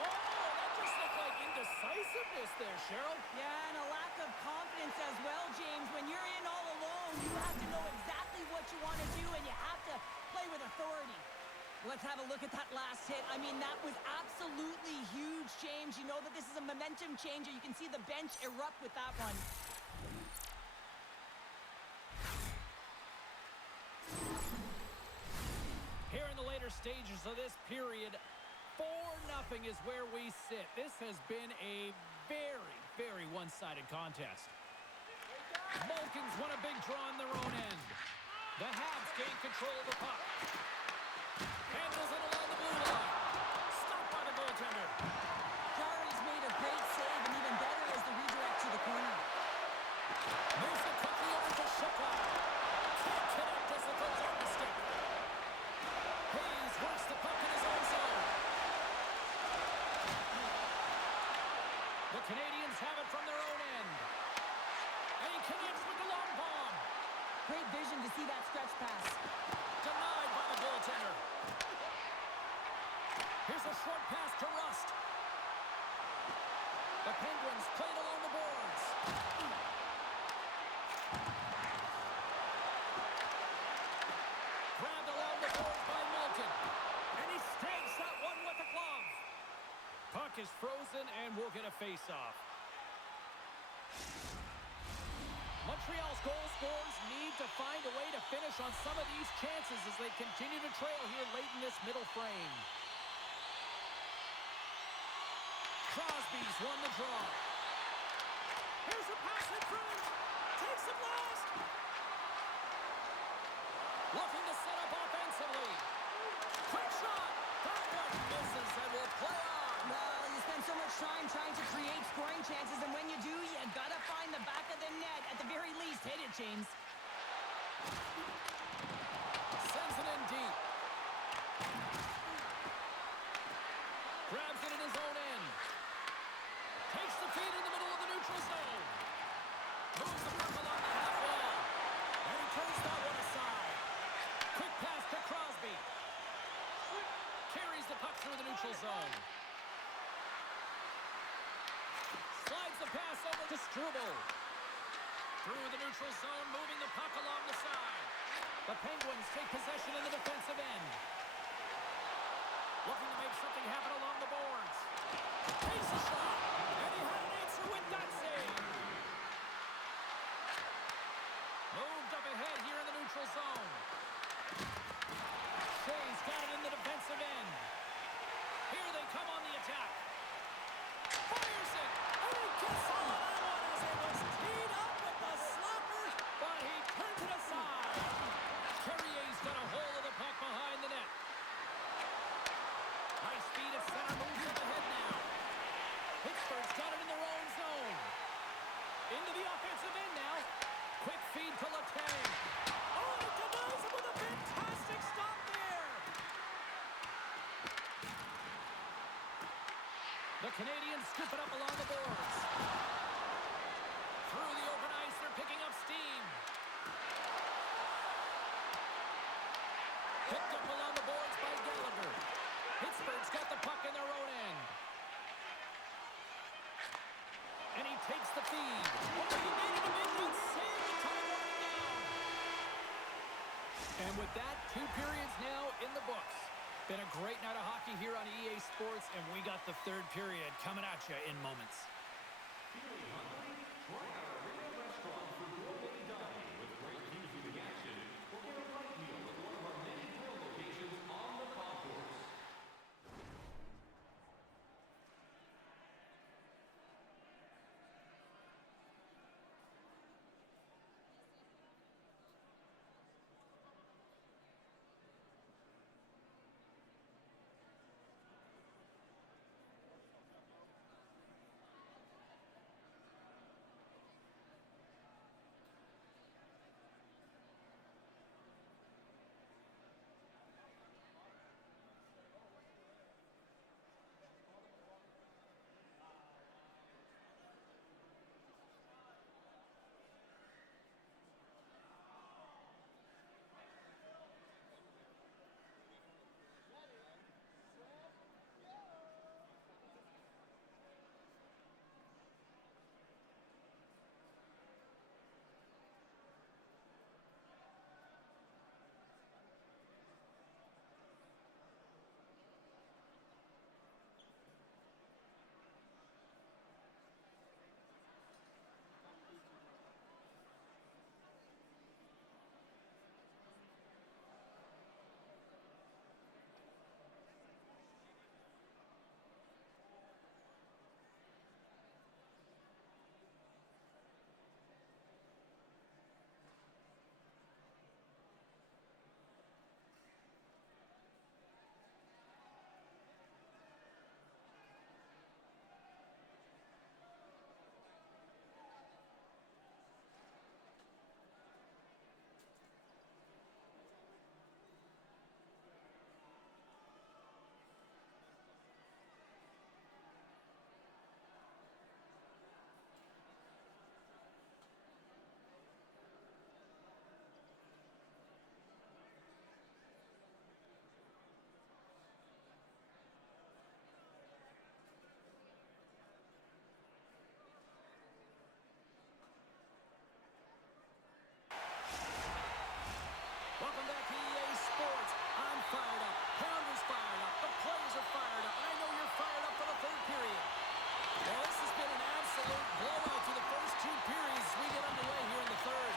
Oh, that just looked like indecisiveness there, Cheryl. Yeah, and a lack of confidence as well, James. When you're in all alone, you have to know exactly what you want to do, and you have to play with authority. Let's have a look at that last hit. I mean, that was absolutely huge, James. You know that this is a momentum changer. You can see the bench erupt with that one. Here in the later stages of this period, 4-0 is where we sit. This has been a very, very one-sided contest. Vulcans won a big draw on their own end. The Habs gain control of the puck. Handles it along the blue line. Stopped by the goaltender. Jari's made a great save, and even better is the redirect to the corner. Moves it quickly over to Shukla. Can't connect as it goes off the stick. Hayes works the puck in his own zone. The Canadiens have it from their own end. And he connects with the long bomb. Great vision to see that stretch pass. Denied by the goaltender. Here's a short pass to Rust. The Penguins played along the boards. Grabbed along the boards by Malkin. And he snags that one with the glove. Puck is frozen and we'll get a face-off. Montreal's goal scorers need to find a way to finish on some of these chances as they continue to trail here late in this middle frame. Crosby's won the draw. Here's a pass in front. Takes it last. Looking to set up offensively. Quick shot. That one misses and will play on. Well, you spend so much time trying to create scoring chances, and when you do, you gotta find the back of the net. At the very least, hit it, James. Sends it in deep. Grabs it in his own end. Takes the feed in the middle of the neutral zone. Moves the puck along the half wall. And he turns that one aside. Quick pass to Crosby. Carries the puck through the neutral zone. Slides the pass over to Struble. Through the neutral zone, moving the puck along the side. The Penguins take possession in the defensive end. Looking to make something happen along the boards. Takes a shot, and he had an answer with that save. save. Moved up ahead here in the neutral zone. Shea's got it in the defensive end. Here they come on the attack. Fires it. Oh, he gets on that one as it was teed up with the slapper, But he turns it aside. Carrier's got a hold of the puck behind the net. High speed at center, moves up ahead now. Pittsburgh's got it in their own zone. Into the offensive end now. Quick feed to Letang. oh, he denies him with a fantastic stop there. The Canadiens scoop it up along the boards. Through the open ice, they're picking up steam. Picked up along the boards by Gallagher. Pittsburgh's got the puck in their own end. And he takes the feed. Oh, he made it a mid-run save. The time running down. And with that, 2 periods now in the books. Been a great night of hockey here on EA Sports, and we got the 3rd period coming at you in moments. Feeling hungry? Try our arena restaurant for gourmet dining with great views of the action, or get a light meal at one of our many grill locations on the concourse. Welcome back to EA Sports. I'm fired up. Pounder's fired up. The players are fired up. And I know you're fired up for the 3rd period. Well, this has been an absolute blowout to the first 2 periods as we get underway here in the 3rd.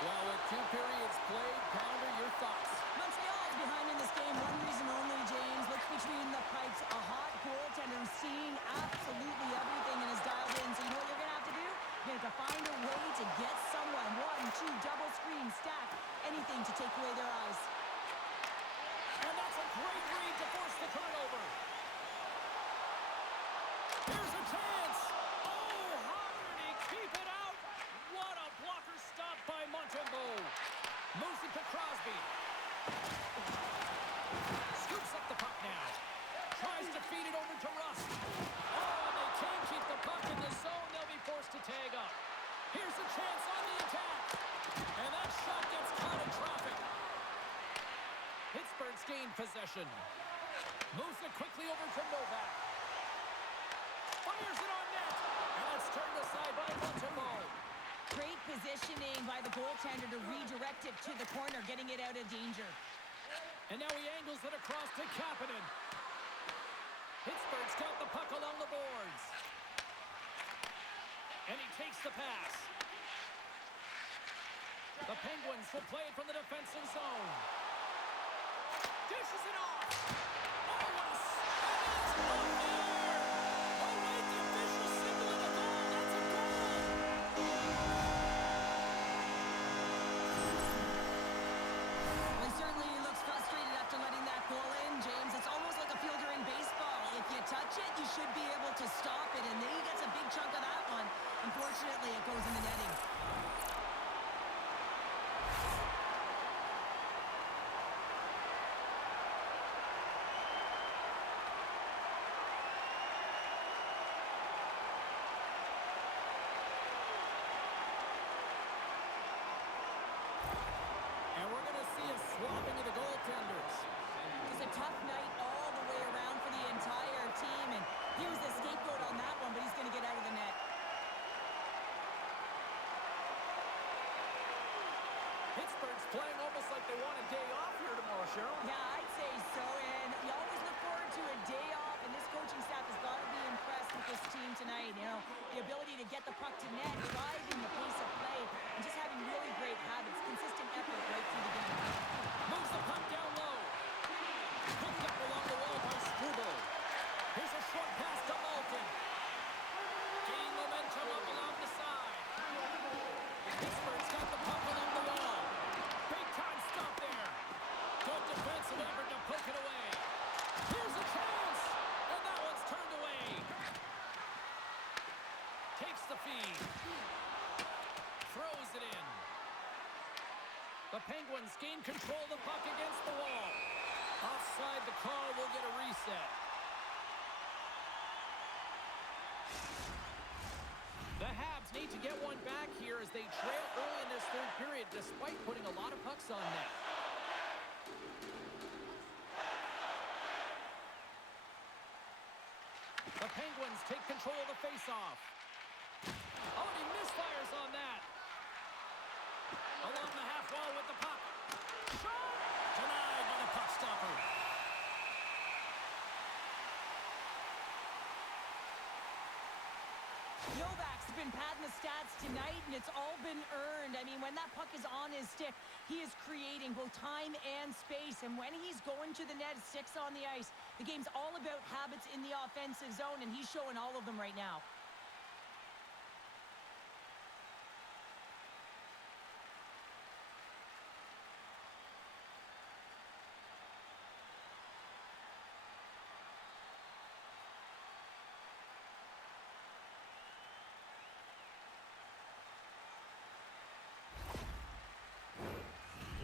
Well, with 2 periods played, Pounder, your thoughts? Montreal is behind in this game. One reason only, James. Looks between the pipes. A hot goaltender seeing absolutely everything and is dialed in. So you know what you're going to have to do? You're going to have to find a way to get someone. 1, 2, double screen, stack. Anything to take away their eyes. And that's a great read to force the turnover. Here's a chance. Oh, how did he keep it out? What a blocker stop by Montembeault. Moves it to Crosby. Scoops up the puck now. Tries to feed it over to Rust. Oh, and they can't keep the puck in the zone. They'll be forced to tag up. Here's a chance on the attack. And that shot gets caught in traffic. Pittsburgh's gained possession. Moves it quickly over to Novak. Fires it on net. And it's turned aside by Montembeault. Great positioning by the goaltender to redirect it to the corner, getting it out of danger. And now he angles it across to Kapanen. Pittsburgh's got the puck along the boards. And he takes the pass. The Penguins will play it from the defensive zone. Dishes it off. Oh, what a smash on there. Oh, wait, the official signaling a goal. That's a goal. Well, he certainly looks frustrated after letting that goal in, James. It's almost like a fielder in baseball. If you touch it, you should be able to stop it, and then he gets a big chunk of that one. Unfortunately, it goes in the netting. And we're going to see a swapping of the goaltenders. It was a tough night all the way around for the entire team, and he was the scapegoat on that one, but he's going to get out of the net. Pittsburgh's playing almost like they want a day off here tomorrow, Cheryl. Yeah, I'd say so, and you always look forward to a day off, and this coaching staff has got to be impressed with this team tonight. You know, the ability to get the puck to net, driving the pace of play, and just having really great habits, consistent effort right through the game. Moves the puck down low. Picked up along the wall by Struble. Here's a short pass to Malkin. Gaining momentum up along the side. Pittsburgh's got the puck along the wall. Big time stop there. Good defensive effort to poke it away. Here's a chance. And that one's turned away. Takes the feed. Throws it in. The Penguins gain control of the puck against the wall. Offside, the call will get a reset. The Habs need to get one back here as they trail early in this third period despite putting a lot of pucks on net. The Penguins take control of the faceoff. Oh, and he misfires on that. Along the half wall with the puck. Shot! Denied by the puck stopper. Novak's been padding the stats tonight, and it's all been earned. I mean, when that puck is on his stick, he is creating both time and space. And when he's going to the net, 6 on the ice, the game's all about habits in the offensive zone, and he's showing all of them right now.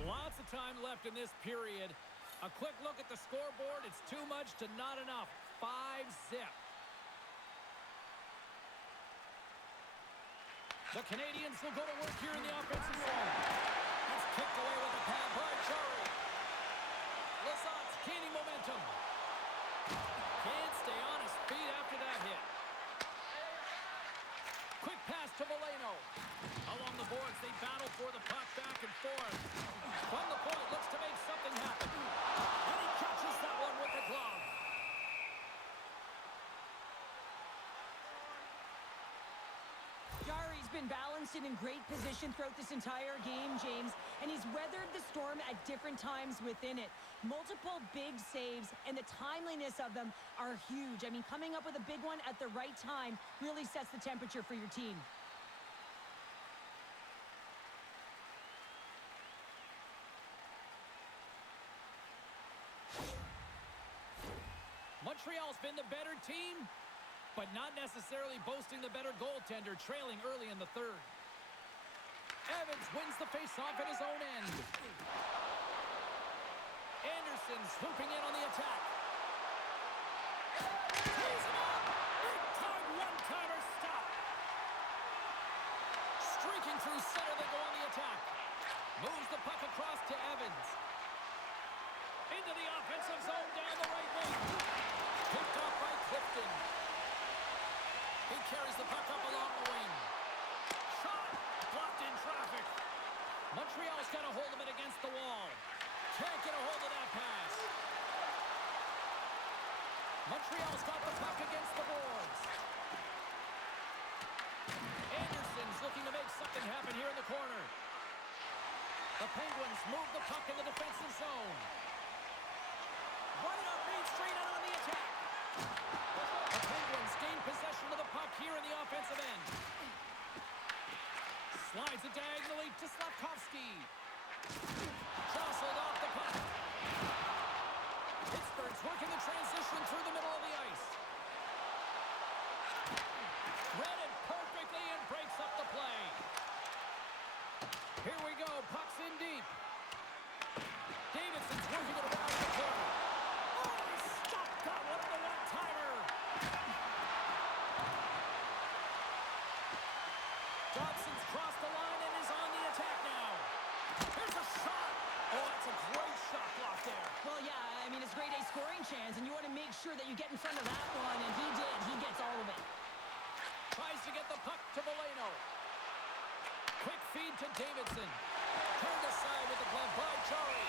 Lots of time left in this period. A quick look at the scoreboard. It's too much to not enough. 5-zip. The Canadiens will go to work here in the offensive zone. It's kicked away with a pad by Chari. Lazat's gaining momentum. Can't stay on his feet after that hit. Quick pass to Valeno. Along the boards, they battle for the puck back and forth. From the point, looks to make something happen. And he catches that one with the glove. Jari's been balanced and in great position throughout this entire game, James, and he's weathered the storm at different times within it. Multiple big saves, and the timeliness of them are huge. I mean, coming up with a big one at the right time really sets the temperature for your team. Montreal's been the better team, but not necessarily boasting the better goaltender, trailing early in the third. Evans wins the faceoff at his own end. Anderson swooping in on the attack. Tees him up! Big-time one-timer stop! Streaking through center, they go on the attack. Moves the puck across to Evans. Into the offensive zone down the right wing. Picked off by Clifton. He carries the puck up along the wing. Shot! Blocked in traffic. Montreal's got a hold of it against the wall. Can't get a hold of that pass. Montreal's got the puck against the boards. Canadiens looking to make something happen here in the corner. The Penguins move the puck in the defensive zone. Running up Main Street and on the attack. The Penguins gain possession of the puck here in the offensive end. Slides it diagonally to Slavkovsky. Jostled off the puck. Pittsburgh's working the transition through the middle of the ice. Read it perfectly and breaks up the play. Here we go. Puck's in deep. Davidson's working it around the corner. Oh, he stopped that one on the one-timer. Dobson's crossed the line and is on the attack now. Here's a shot. Oh, that's a great shot block there. Well, yeah, I mean, it's grade A scoring chance, and you want to make sure that you get in front of that one, and he did. He gets all of it. Tries to get the puck to Veleno. Quick feed to Davidson. Turned aside with the glove by Chari.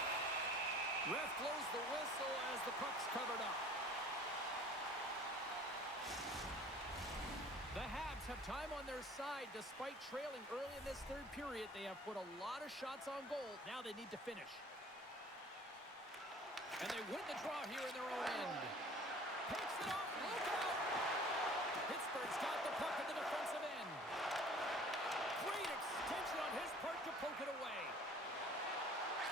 Ref blows the whistle as the puck's covered up. The Habs have time on their side despite trailing early in this third period. They have put a lot of shots on goal. Now they need to finish. And they win the draw here in their own end. Takes it off. Look out! Pittsburgh's got the puck in the defensive end. Great extension on his part to poke it away.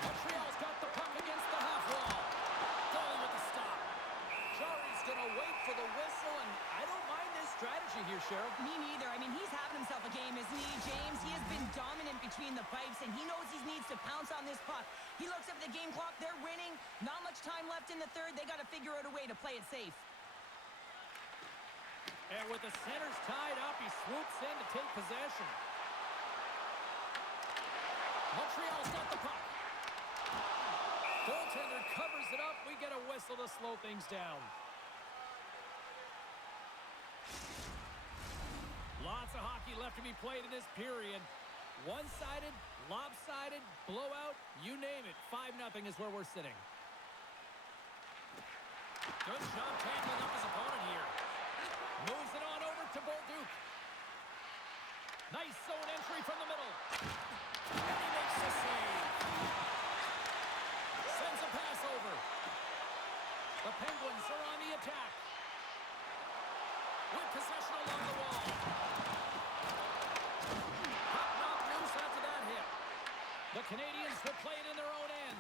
Montreal's got the puck against the half wall. Goalie with the stop. Chari's going to wait for the whistle, and I don't mind this strategy here, Sheriff. Me neither. I mean, he's having himself a game, isn't he, James? He has been dominant between the pipes, and he knows he needs to pounce on this puck. He looks up at the game clock. They're winning. Not much time left in the third. They got to figure out a way to play it safe. And with the centers tied up, he swoops in to take possession. Montreal's got the puck. Goaltender covers it up. We get a whistle to slow things down. Lots of hockey left to be played in this period. One-sided, lopsided, blowout, you name it. 5-0 is where we're sitting. Good job tackling up his opponent here. Moves it on over to Bolduc. Nice zone entry from the middle. And he makes the save. Sends a pass over. The Penguins are on the attack. With possession along the wall. Puck knocked loose after that hit. The Canadiens will play it in their own end.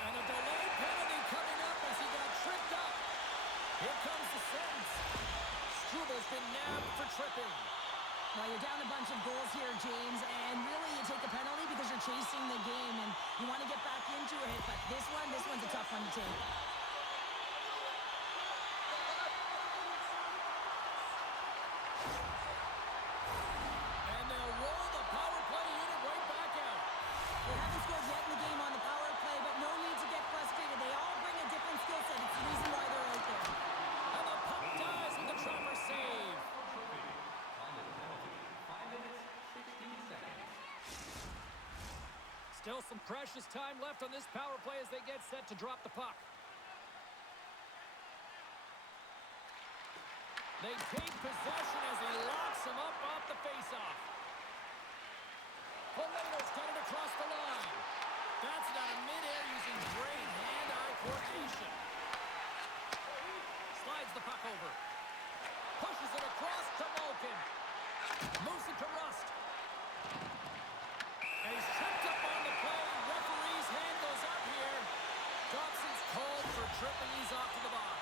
And a delayed penalty coming up as he got tripped up. Here comes the sentence. Strubal's been nabbed for tripping. Well, you're down a bunch of goals here, James, and really you take the penalty because you're chasing the game and you want to get back into it, but this one's a tough one to take. And they'll roll the power play unit right back out. They haven't scored yet in the game on the power play, but no need to get frustrated. They all bring a different skill set. It's the reason why they're out there. And the puck dies with the trapper save. Still some precious time left on this power play as they get set to drop the puck. They take possession as he locks him up off the faceoff. Veleno's got it across the line. That's it out of midair using great hand-eye coordination. Slides the puck over. Pushes it across to Malkin. Moves it to Rust. And he's tripped up on the play. Referee's hand goes up here. Dobson's called for tripping. He's off to the box.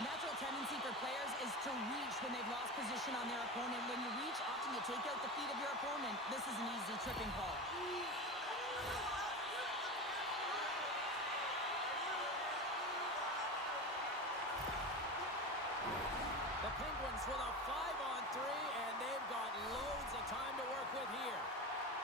Natural tendency for players is to reach when they've lost position on their opponent. When you reach, often you take out the feet of your opponent. This is an easy tripping call. The Penguins with a 5-on-3, and they've got loads of time to work with here.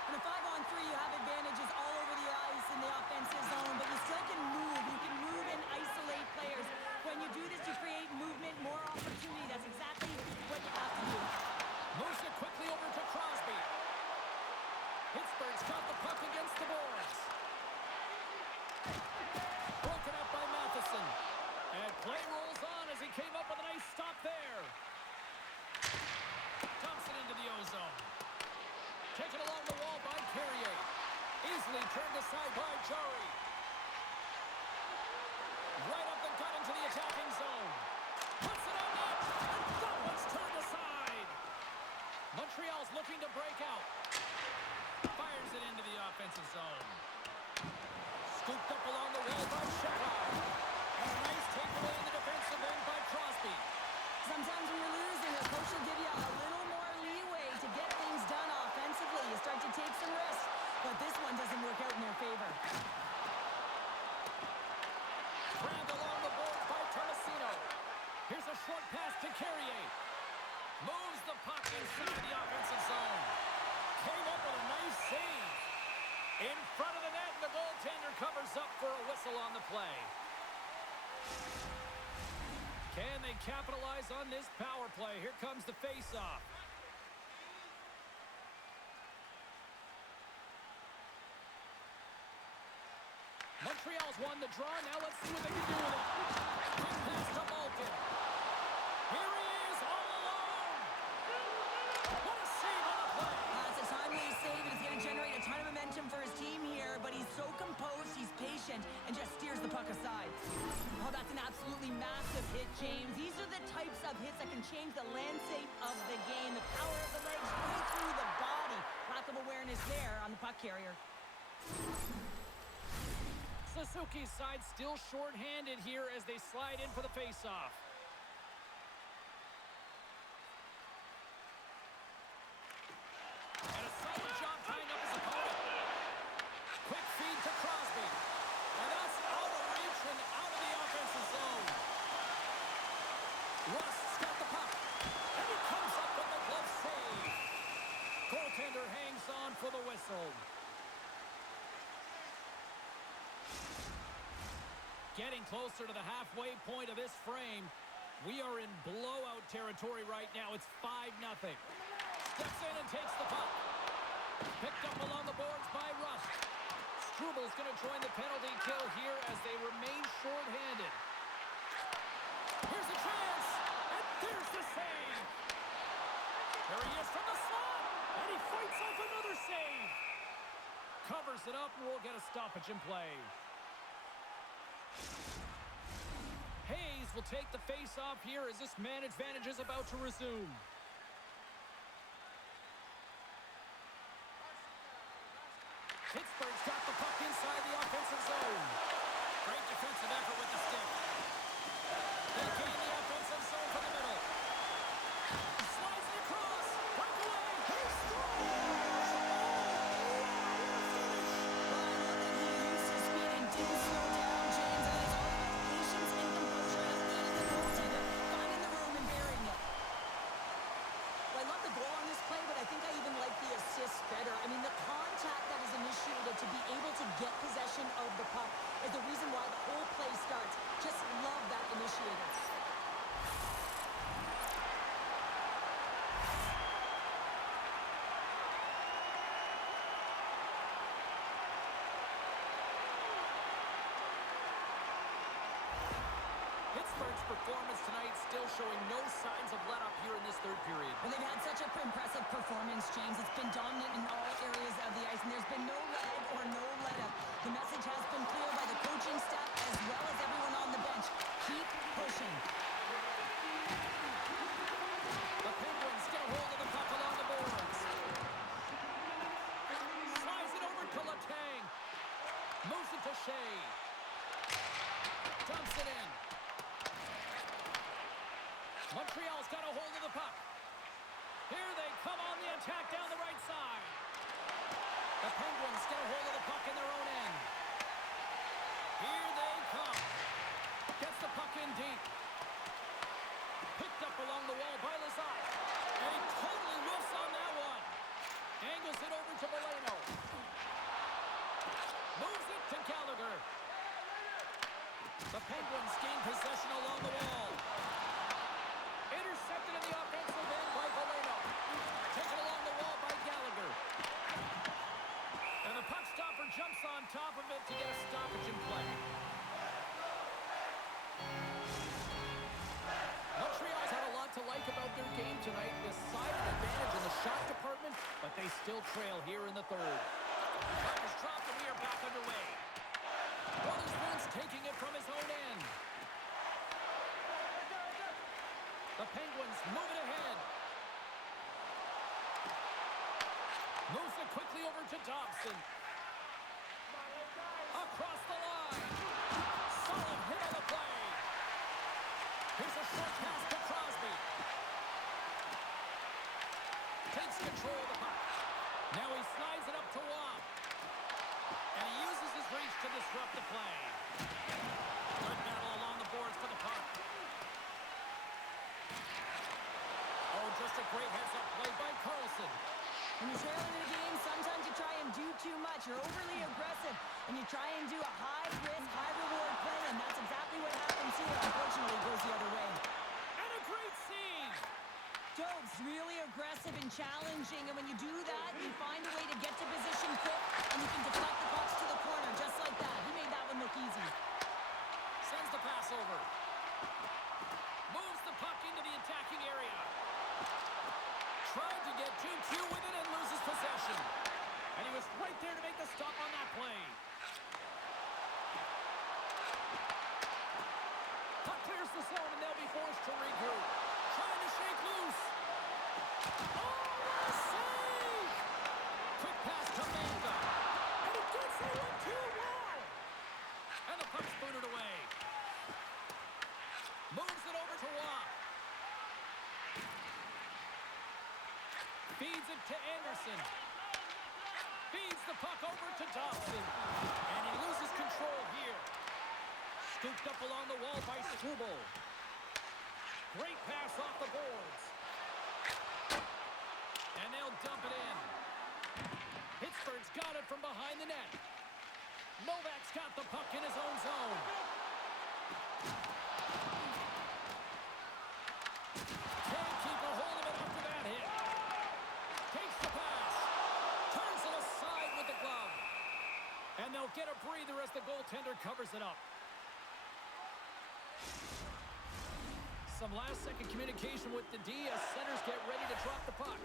In a 5-on-3, you have advantages all over the ice in the offensive zone, but you still can move. You can move and isolate players. When you do this, you create movement, more opportunity. That's exactly what you have to do. Moves it quickly over to Crosby. Pittsburgh's got the puck against the boards. Carrier. Moves the puck inside the offensive zone. Came up with a nice save. In front of the net, the goaltender covers up for a whistle on the play. Can they capitalize on this power play? Here comes the face-off. Montreal's won the draw. Now let's see what they can do with it. Quick pass to Malkin. Here he is, all alone. What a save on the play. It's a timely save, and it's going to generate a ton of momentum for his team here, but he's so composed, he's patient, and just steers the puck aside. Oh, that's an absolutely massive hit, James. These are the types of hits that can change the landscape of the game. The power of the legs right through the body. Lack of awareness there on the puck carrier. Suzuki's side still short-handed here as they slide in for the face-off. And a solid job tying up his opponent. Quick feed to Crosby. And that's out of reach and out of the offensive zone. Rust's got the puck. And he comes up with the glove save. Goaltender hangs on for the whistle. Getting closer to the halfway point of this frame. We are in blowout territory right now. It's 5-0. Steps in and takes the puck. Picked up along the boards by Rust. Strubal's going to join the penalty kill here as they remain short-handed. Here's a chance, and there's the save. There he is from the slot, and he fights off another save. Covers it up, and we'll get a stoppage in play. Hayes will take the face-off here as this man advantage is about to resume. Pittsburgh's got the puck inside the offensive zone. Great defensive effort with the stick. They gain the offensive zone from the middle. Slides it across. Breakaway. He scores! Better. I mean, the contact that is initiated to be able to get possession of the puck is the reason why the whole play starts. Just love that initiator. Pittsburgh's performance tonight still showing no signs of let-up here in this third period. Well, they've had such an impressive performance, James. It's been dominant in all areas of the ice, and there's been no lag or no let-up. The message has been clear by the coaching staff as well as everyone on the bench. Keep pushing. The Penguins get a hold of the puck along the boards. Slides it over to Letang. Moves it to Shea. Dumps it in. Montreal's got a hold of the puck. Here they come on the attack down the right side. The Penguins get a hold of the puck in their own end. Here they come. Gets the puck in deep. Picked up along the wall by Lazar. And he totally whiffs on that one. Angles it over to Moreno. Moves it to Gallagher. The Penguins gain possession along the wall. Intercepted in the offensive end by Valeno. Taken along the wall by Gallagher. And the puck stopper jumps on top of it to get a stoppage in play. Montreal's had a lot to like about their game tonight. Decided advantage in the shot department, but they still trail here in the third. Puck is dropped and we are back underway. Wotherspoon's taking it from his own end. The Penguins move it ahead. Moves it quickly over to Dobson. Across the line. Solid hit on the play. Here's a short pass to Crosby. Takes control of the puck. Now he slides it up to Watt. And he uses his reach to disrupt the play. Good battle along the boards for the puck. Great heads-up play by Carlson. When you're trailing in a game, sometimes you try and do too much. You're overly aggressive, and you try and do a high-risk, high-reward play, and that's exactly what happens here. Unfortunately, it goes the other way. And a great save. Dove's really aggressive and challenging, and when you do that, you find a way to get to position quick, and you can deflect the pucks to the corner just like that. He made that one look easy. Sends the pass over. Moves the puck into the attacking area. Tried to get too cute with it and loses possession. And he was right there to make the stop on that play. Puck clears the zone and they'll be forced to regroup. Trying to shake loose. Oh, what a save! Quick pass to Manda. And he gets it with 2-1. And the puck's booted away. Moves it over to Waugh. Feeds it to Anderson. Feeds the puck over to Dobson. And he loses control here. Scooped up along the wall by Struble. Great pass off the boards. And they'll dump it in. Pittsburgh's got it from behind the net. Novak's got the puck in his own zone. Can't keep a hold of it after that hit. Takes the pass. Turns it aside with the glove. And they'll get a breather as the goaltender covers it up. Some last-second communication with the D as centers get ready to drop the puck.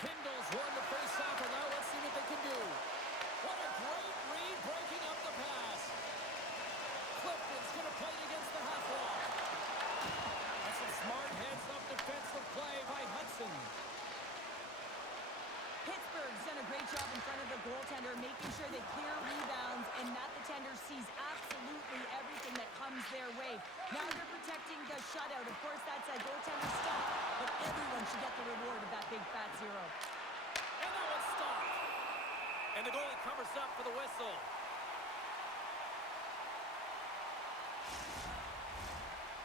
Kindle's won the face-off, and now let's see what they can do. What a great read, breaking up the pass. Clifton's going to play it against the half wall. That's some smart heads-up defensive play by Hudson. Pittsburgh's done a great job in front of the goaltender, making sure they clear rebounds and that the tender sees absolutely everything that comes their way. Now they're protecting the shutout. Of course, that's a goaltender stop, but everyone should get the reward of that big fat zero. And that one's stopped. And the goalie covers up for the whistle.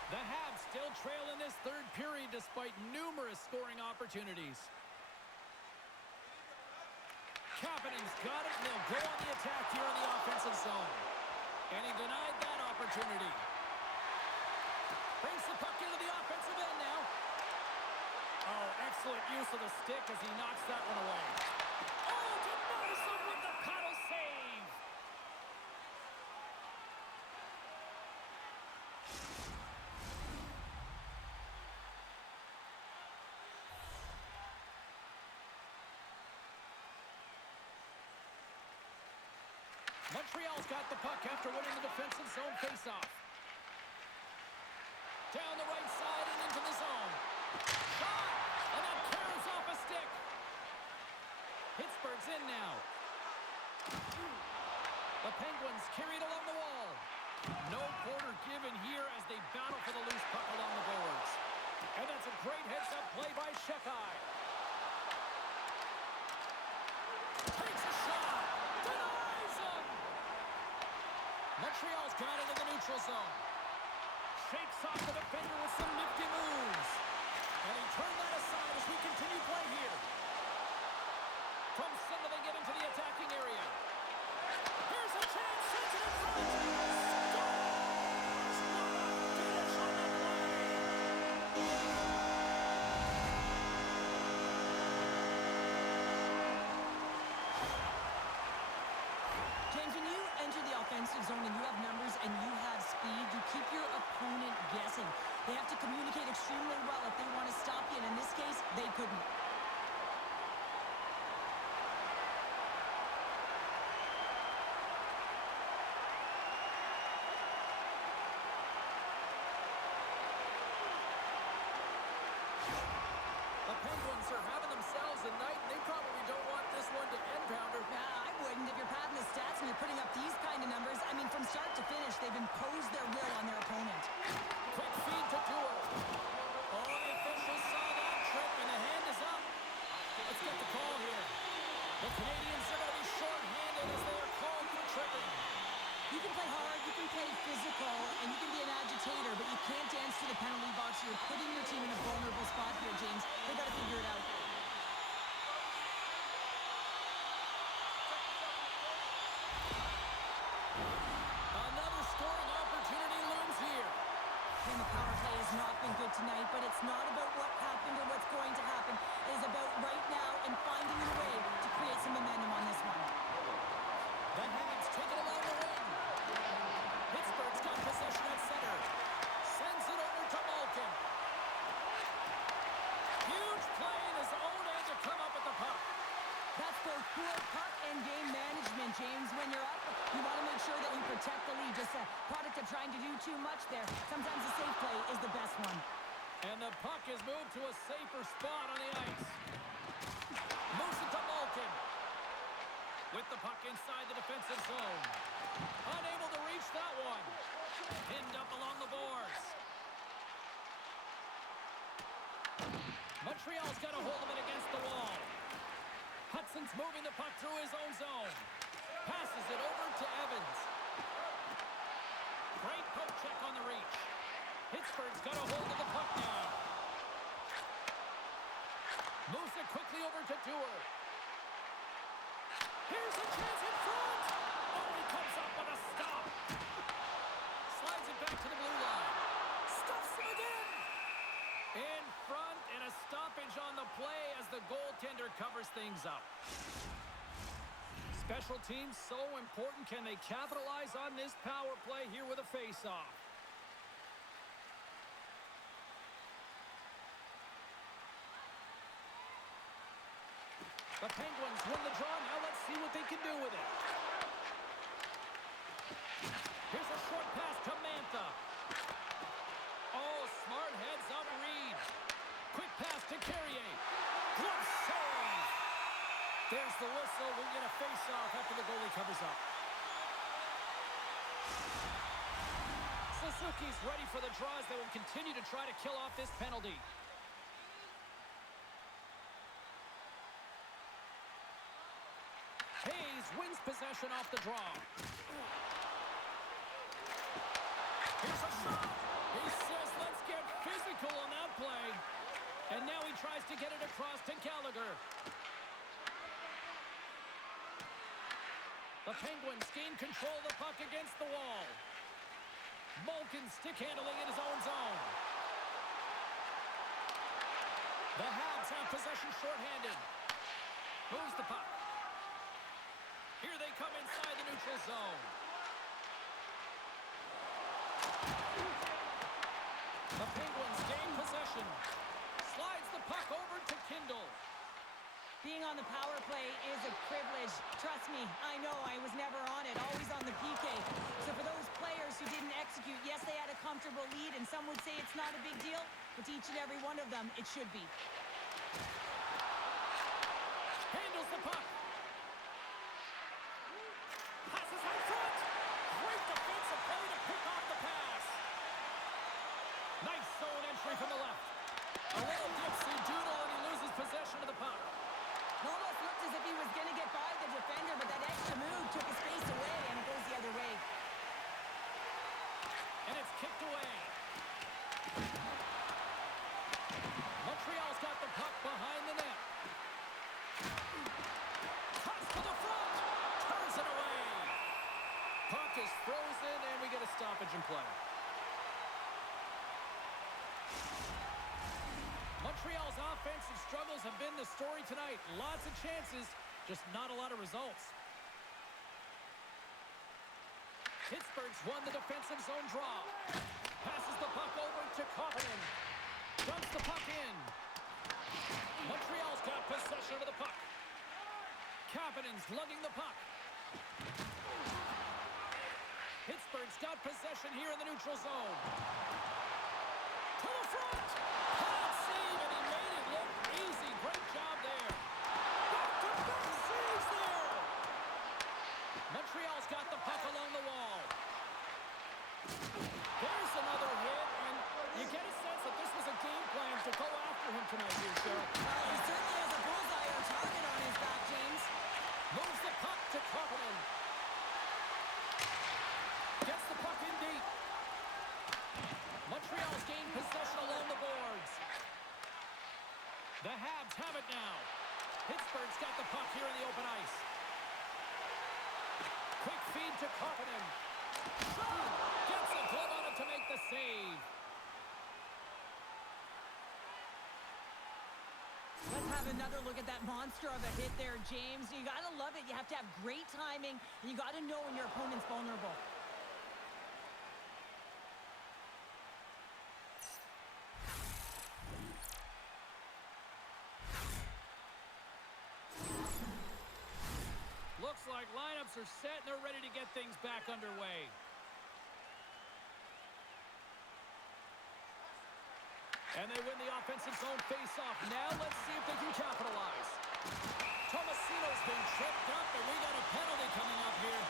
The Habs still trail in this third period despite numerous scoring opportunities. Kapanen's got it, and they'll go on the attack here in the offensive zone. And he denied that opportunity. Brings the puck into the offensive end now. Oh, excellent use of the stick as he knocks that one away. Oh, denies him with the paddle save. Montreal's got the puck after winning the defensive zone faceoff. Down the right side and into the zone. Shot! And that carries off a stick. Pittsburgh's in now. The Penguins carried along the wall. No quarter given here as they battle for the loose puck along the boards. And that's a great heads-up play by Shekai. Takes a shot. Denies him. Montreal's got into the neutral zone. Shakes off the defender with some nifty moves. And he turned that aside as we continue play here. From center they get into the attacking area. Here's a chance. Sends it in front. Scores! What a finish on the play. James, when you enter the offensive zone and you have numbers and you have speed, you keep your opponent guessing. They have to communicate extremely well if they want to stop you, and in this case, they couldn't. The Penguins are having themselves a night, and they probably don't want this one to end, Pounder. I wouldn't. If you're padding the stats and you're putting up these kind of numbers, I mean, from start to finish, they've imposed their will on their opponent. Quick feed to Dewar. Oh, the officials saw that trip, and the hand is up. Let's get the call here. The Canadiens are going to be short-handed as they are called for tripping. You can play hard, you can play physical, and you can be an agitator, but It's not about what happened or what's going to happen. It is about right now and finding a way to create some momentum on this one. The Habs take it along the wing. Pittsburgh's got possession at center. Sends it over to Malkin. Huge play in his own end to come up with the puck. That's both poor puck and game management, James. When you're up, you want to make sure that you protect the lead. Just a product of trying to do too much there. Sometimes a safe play is the best one. And the puck is moved to a safer spot on the ice. Moves it to Malkin. With the puck inside the defensive zone. Unable to reach that one. Pinned up along the boards. Montreal's got a hold of it against the wall. Hudson's moving the puck through his own zone. Passes it over to Evans. Great poke check on the reach. Pittsburgh's got a hold of the puck now. Moves it quickly over to Dewar. Here's a chance in front. Oh, he comes up with a stop. Slides it back to the blue line. Stuffs him again. In front, and a stoppage on the play as the goaltender covers things up. Special teams so important. Can they capitalize on this power play here with a face-off? The Penguins win the draw. Now let's see what they can do with it. Here's a short pass to Mantha. Oh, smart heads-up read. Quick pass to Carrier. Glove save. There's the whistle. We'll get a face-off after the goalie covers up. Suzuki's ready for the draws. They will continue to try to kill off this penalty. Hayes wins possession off the draw. Here's a shot. He says, let's get physical on that play. And now he tries to get it across to Gallagher. The Penguins gain control of the puck against the wall. Malkin stick handling in his own zone. The Habs have possession shorthanded. Moves the puck. Here they come inside the neutral zone. The Penguins gain possession. Slides the puck over to Kindle. Being on the power play is a privilege. Trust me, I know I was never on it, always on the PK. So for those players who didn't execute, yes, they had a comfortable lead, and some would say it's not a big deal, but to each and every one of them, it should be. Handles the puck. Passes out front. Great defensive play to pick off the pass. Nice zone entry from the left. A little dipsy doodle, and he loses possession of the puck. It almost looked as if he was going to get by the defender, but that extra move took his space away, and it goes the other way. And it's kicked away. Montreal's got the puck behind the net. Cuts to the front. Turns it away. Puck is frozen, and we get a stoppage in play. Montreal's offensive struggles have been the story tonight. Lots of chances, just not a lot of results. Pittsburgh's won the defensive zone draw. Passes the puck over to Kapanen. Dumps the puck in. Montreal's got possession of the puck. Kapanen's lugging the puck. Pittsburgh's got possession here in the neutral zone. To the front. Hard save, and he made it look easy. Great job there. Back-to-back saves there. Montreal's got the puck along the wall. There's another hit, and you get a sense that this was a game plan to go after him tonight here, Cheryl. He certainly has a bullseye or target on his back, James. Moves the puck to Kapanen. Gets the puck in deep. Montreal's gained possession along the boards. The Habs have it now. Pittsburgh's got the puck here in the open ice. Quick feed to Kapanen. Gets a glove on it to make the save. Let's have another look at that monster of a hit there, James. You got to love it. You have to have great timing, and you got to know when your opponent's vulnerable. Looks like lineups are set and they're ready to get things back underway. And they win the offensive zone face-off. Now let's see if they can capitalize. Tomasino's been tripped up, and we got a penalty coming up here.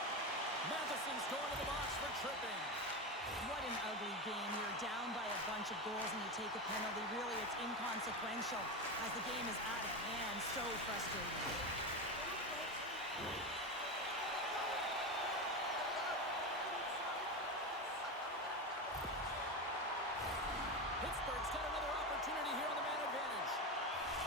Matheson's going to the box for tripping. What an ugly game. You're down by a bunch of goals and you take a penalty. Really, it's inconsequential as the game is out of hand. So frustrating. Pittsburgh's got another opportunity here on the man advantage.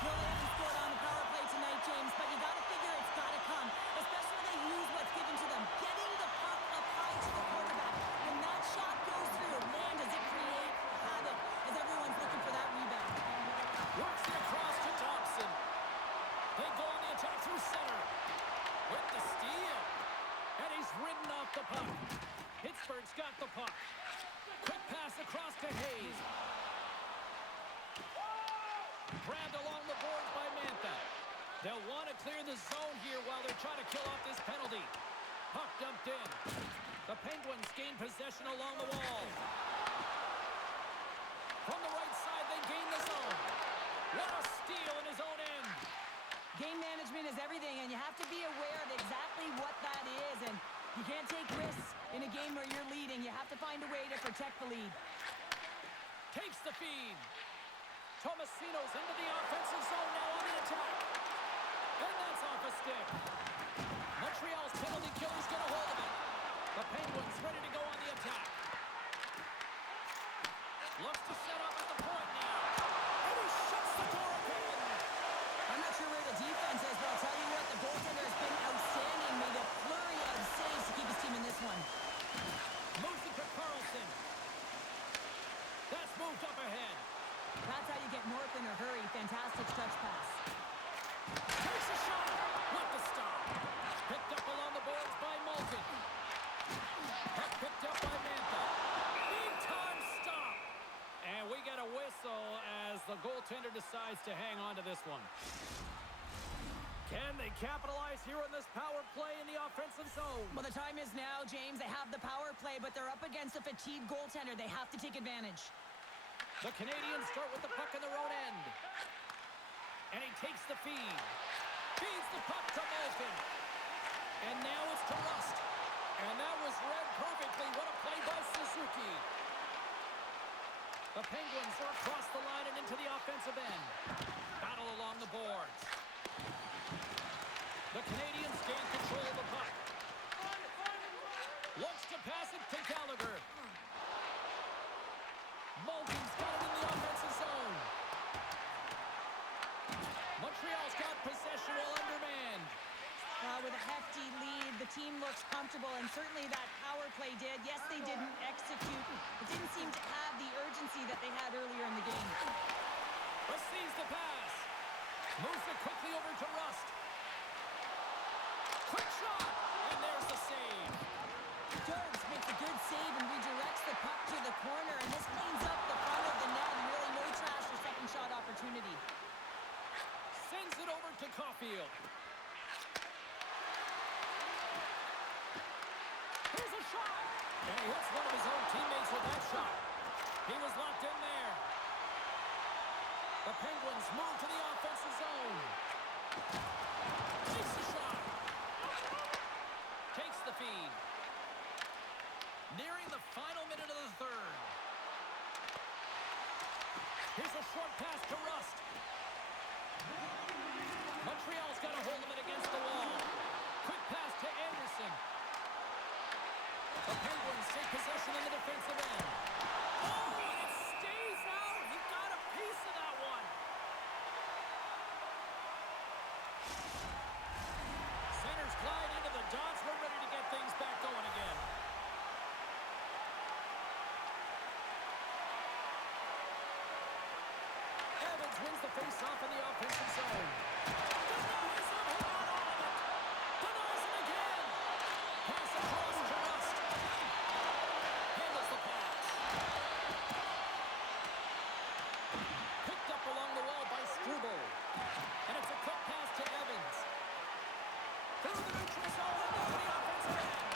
Well, they haven't scored on the power play tonight, James, but you got to figure it's got to come, especially when they use what's given to them. Getting the puck up high to the quarterback. When that shot goes through, man, does it create havoc as everyone's looking for that rebound. Works it across to Thompson. They go on the attack through center. With the steal. And he's ridden off the puck. Pittsburgh's got the puck. Quick pass across to Hayes. Grabbed along the boards by Mantha. They'll want to clear the zone here while they're trying to kill off this penalty. Puck dumped in. The Penguins gain possession along the wall. From the right side, they gain the zone. What a steal in his own end. Game management is everything, and you have to be aware of exactly what that is. And you can't take risks in a game where you're leading. You have to find a way to protect the lead. Takes the feed. Tomasino's into the offensive zone now on the attack. And that's off a stick. Montreal's penalty killer's going to hold of it. The Penguins ready to go on the attack. Looks to set up at the point now. And he shuts the door again. I'm not sure where the defense is, but I'll tell you what, the goaltender has been outstanding. Made a flurry of saves to keep his team in this one. Moves it to Carlson. That's moved up ahead. That's how you get north in a hurry. Fantastic stretch pass. Takes a shot. With the stop. Picked up along the boards by Malkin. Puck picked up by Mantha. Big time stop. And we get a whistle as the goaltender decides to hang on to this one. Can they capitalize here on this power play in the offensive zone? Well, the time is now, James. They have the power play, but they're up against a fatigued goaltender. They have to take advantage. The Canadiens start with the puck in their own end. And he takes the feed. Feeds the puck to Malkin. And now it's to Rust. And that was read perfectly. What a play by Suzuki. The Penguins are across the line and into the offensive end. Battle along the boards. The Canadiens gain control of the puck. Looks to pass it to Gallagher. Malkin's got it in the offensive zone. Montreal's got possession while undermanned. With a hefty lead, the team looks comfortable, and certainly that power play did. Yes, they didn't execute. It didn't seem to have the urgency that they had earlier in the game. Receives the pass. Moves it quickly over to Rust. Quick shot. And there's the save. Dogs makes a good save and redirects the puck to the corner, and this cleans up the front of the net, and really no trash or second shot opportunity. Sends it over to Caulfield. Here's a shot. And he hits one of his own teammates with that shot. He was locked in there. The Penguins move to the offensive zone. Takes the shot. Takes the feed. Nearing the final minute of the third. Here's a short pass to Rust. Montreal's got a hold of it against the wall. Quick pass to Anderson. The Penguins take possession in the defensive end. Oh, and it stays out. He got a piece of that one. Centers glide into the dots. We're ready to get things back going again. Evans wins the face-off in the offensive zone. Denies him. He got all of it. Denies him again. Pass across to Rust. Handles the pass. Picked up along the wall by Struble. And it's a quick pass to Evans. Through the neutral zone into the offensive end.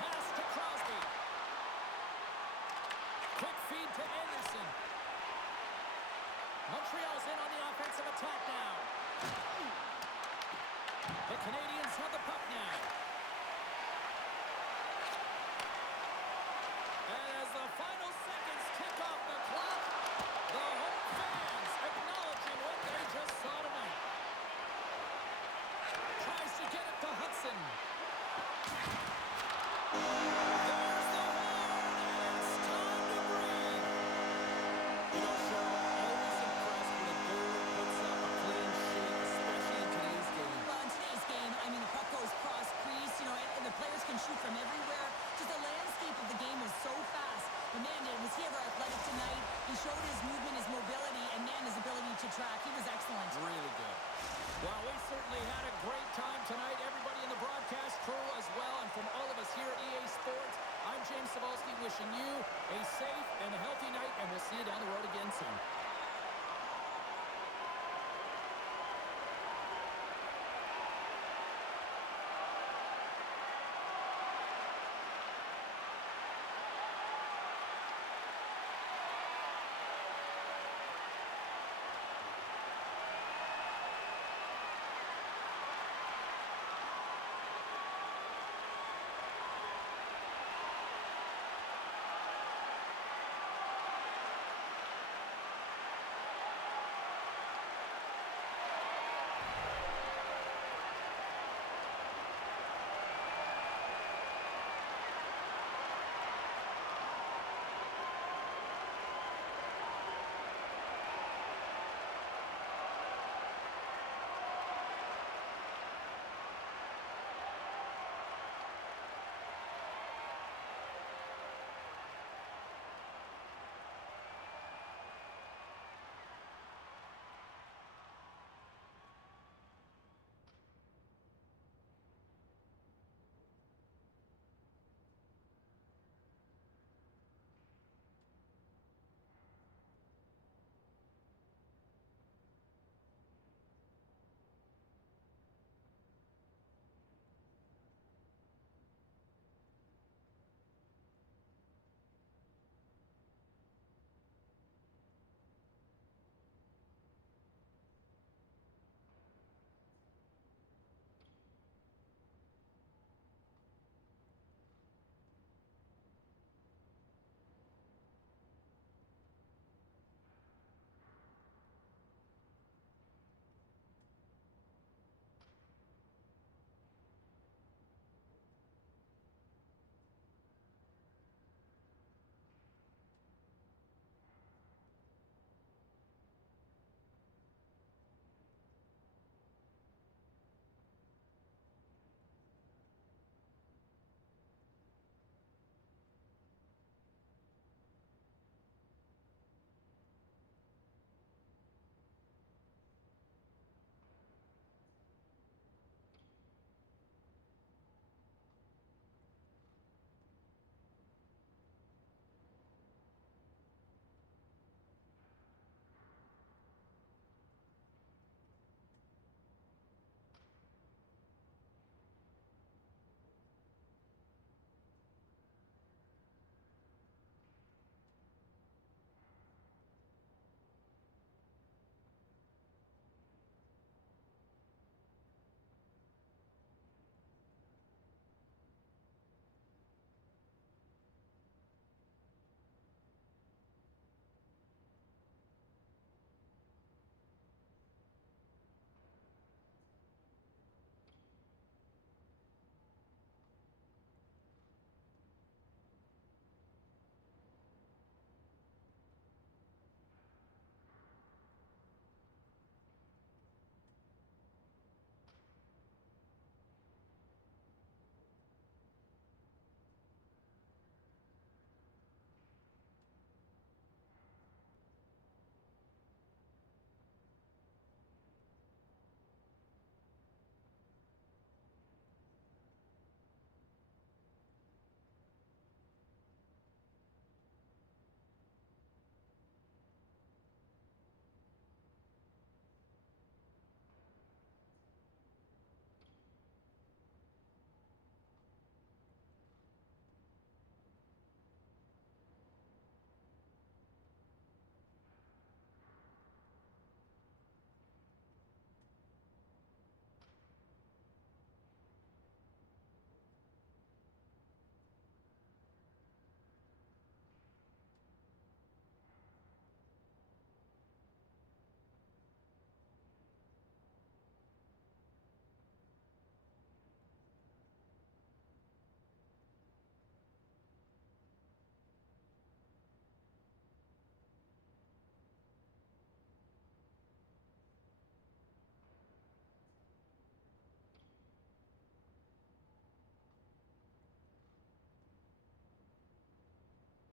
Pass to Crosby. Quick feed to Anderson. Montreal's in on the offensive attack now. The Canadiens have the puck now. And as the final seconds tick off the clock, the home fans acknowledging what they just saw tonight. Tries to get it to Hudson. There's the horn, and it's time to breathe. You know, Cheryl, always impressed when a goalie puts up a clean sheet, especially in today's game. Well, in today's game, I mean, the puck goes cross-crease, you know, and the players can shoot from everywhere. Just the landscape of the game is so fast. But, man, was he ever athletic tonight? He showed his movement, his mobility, and, man, his ability to track. He was excellent. Really good. Well, we certainly had a great time tonight. Everybody in the broadcast crew as well. And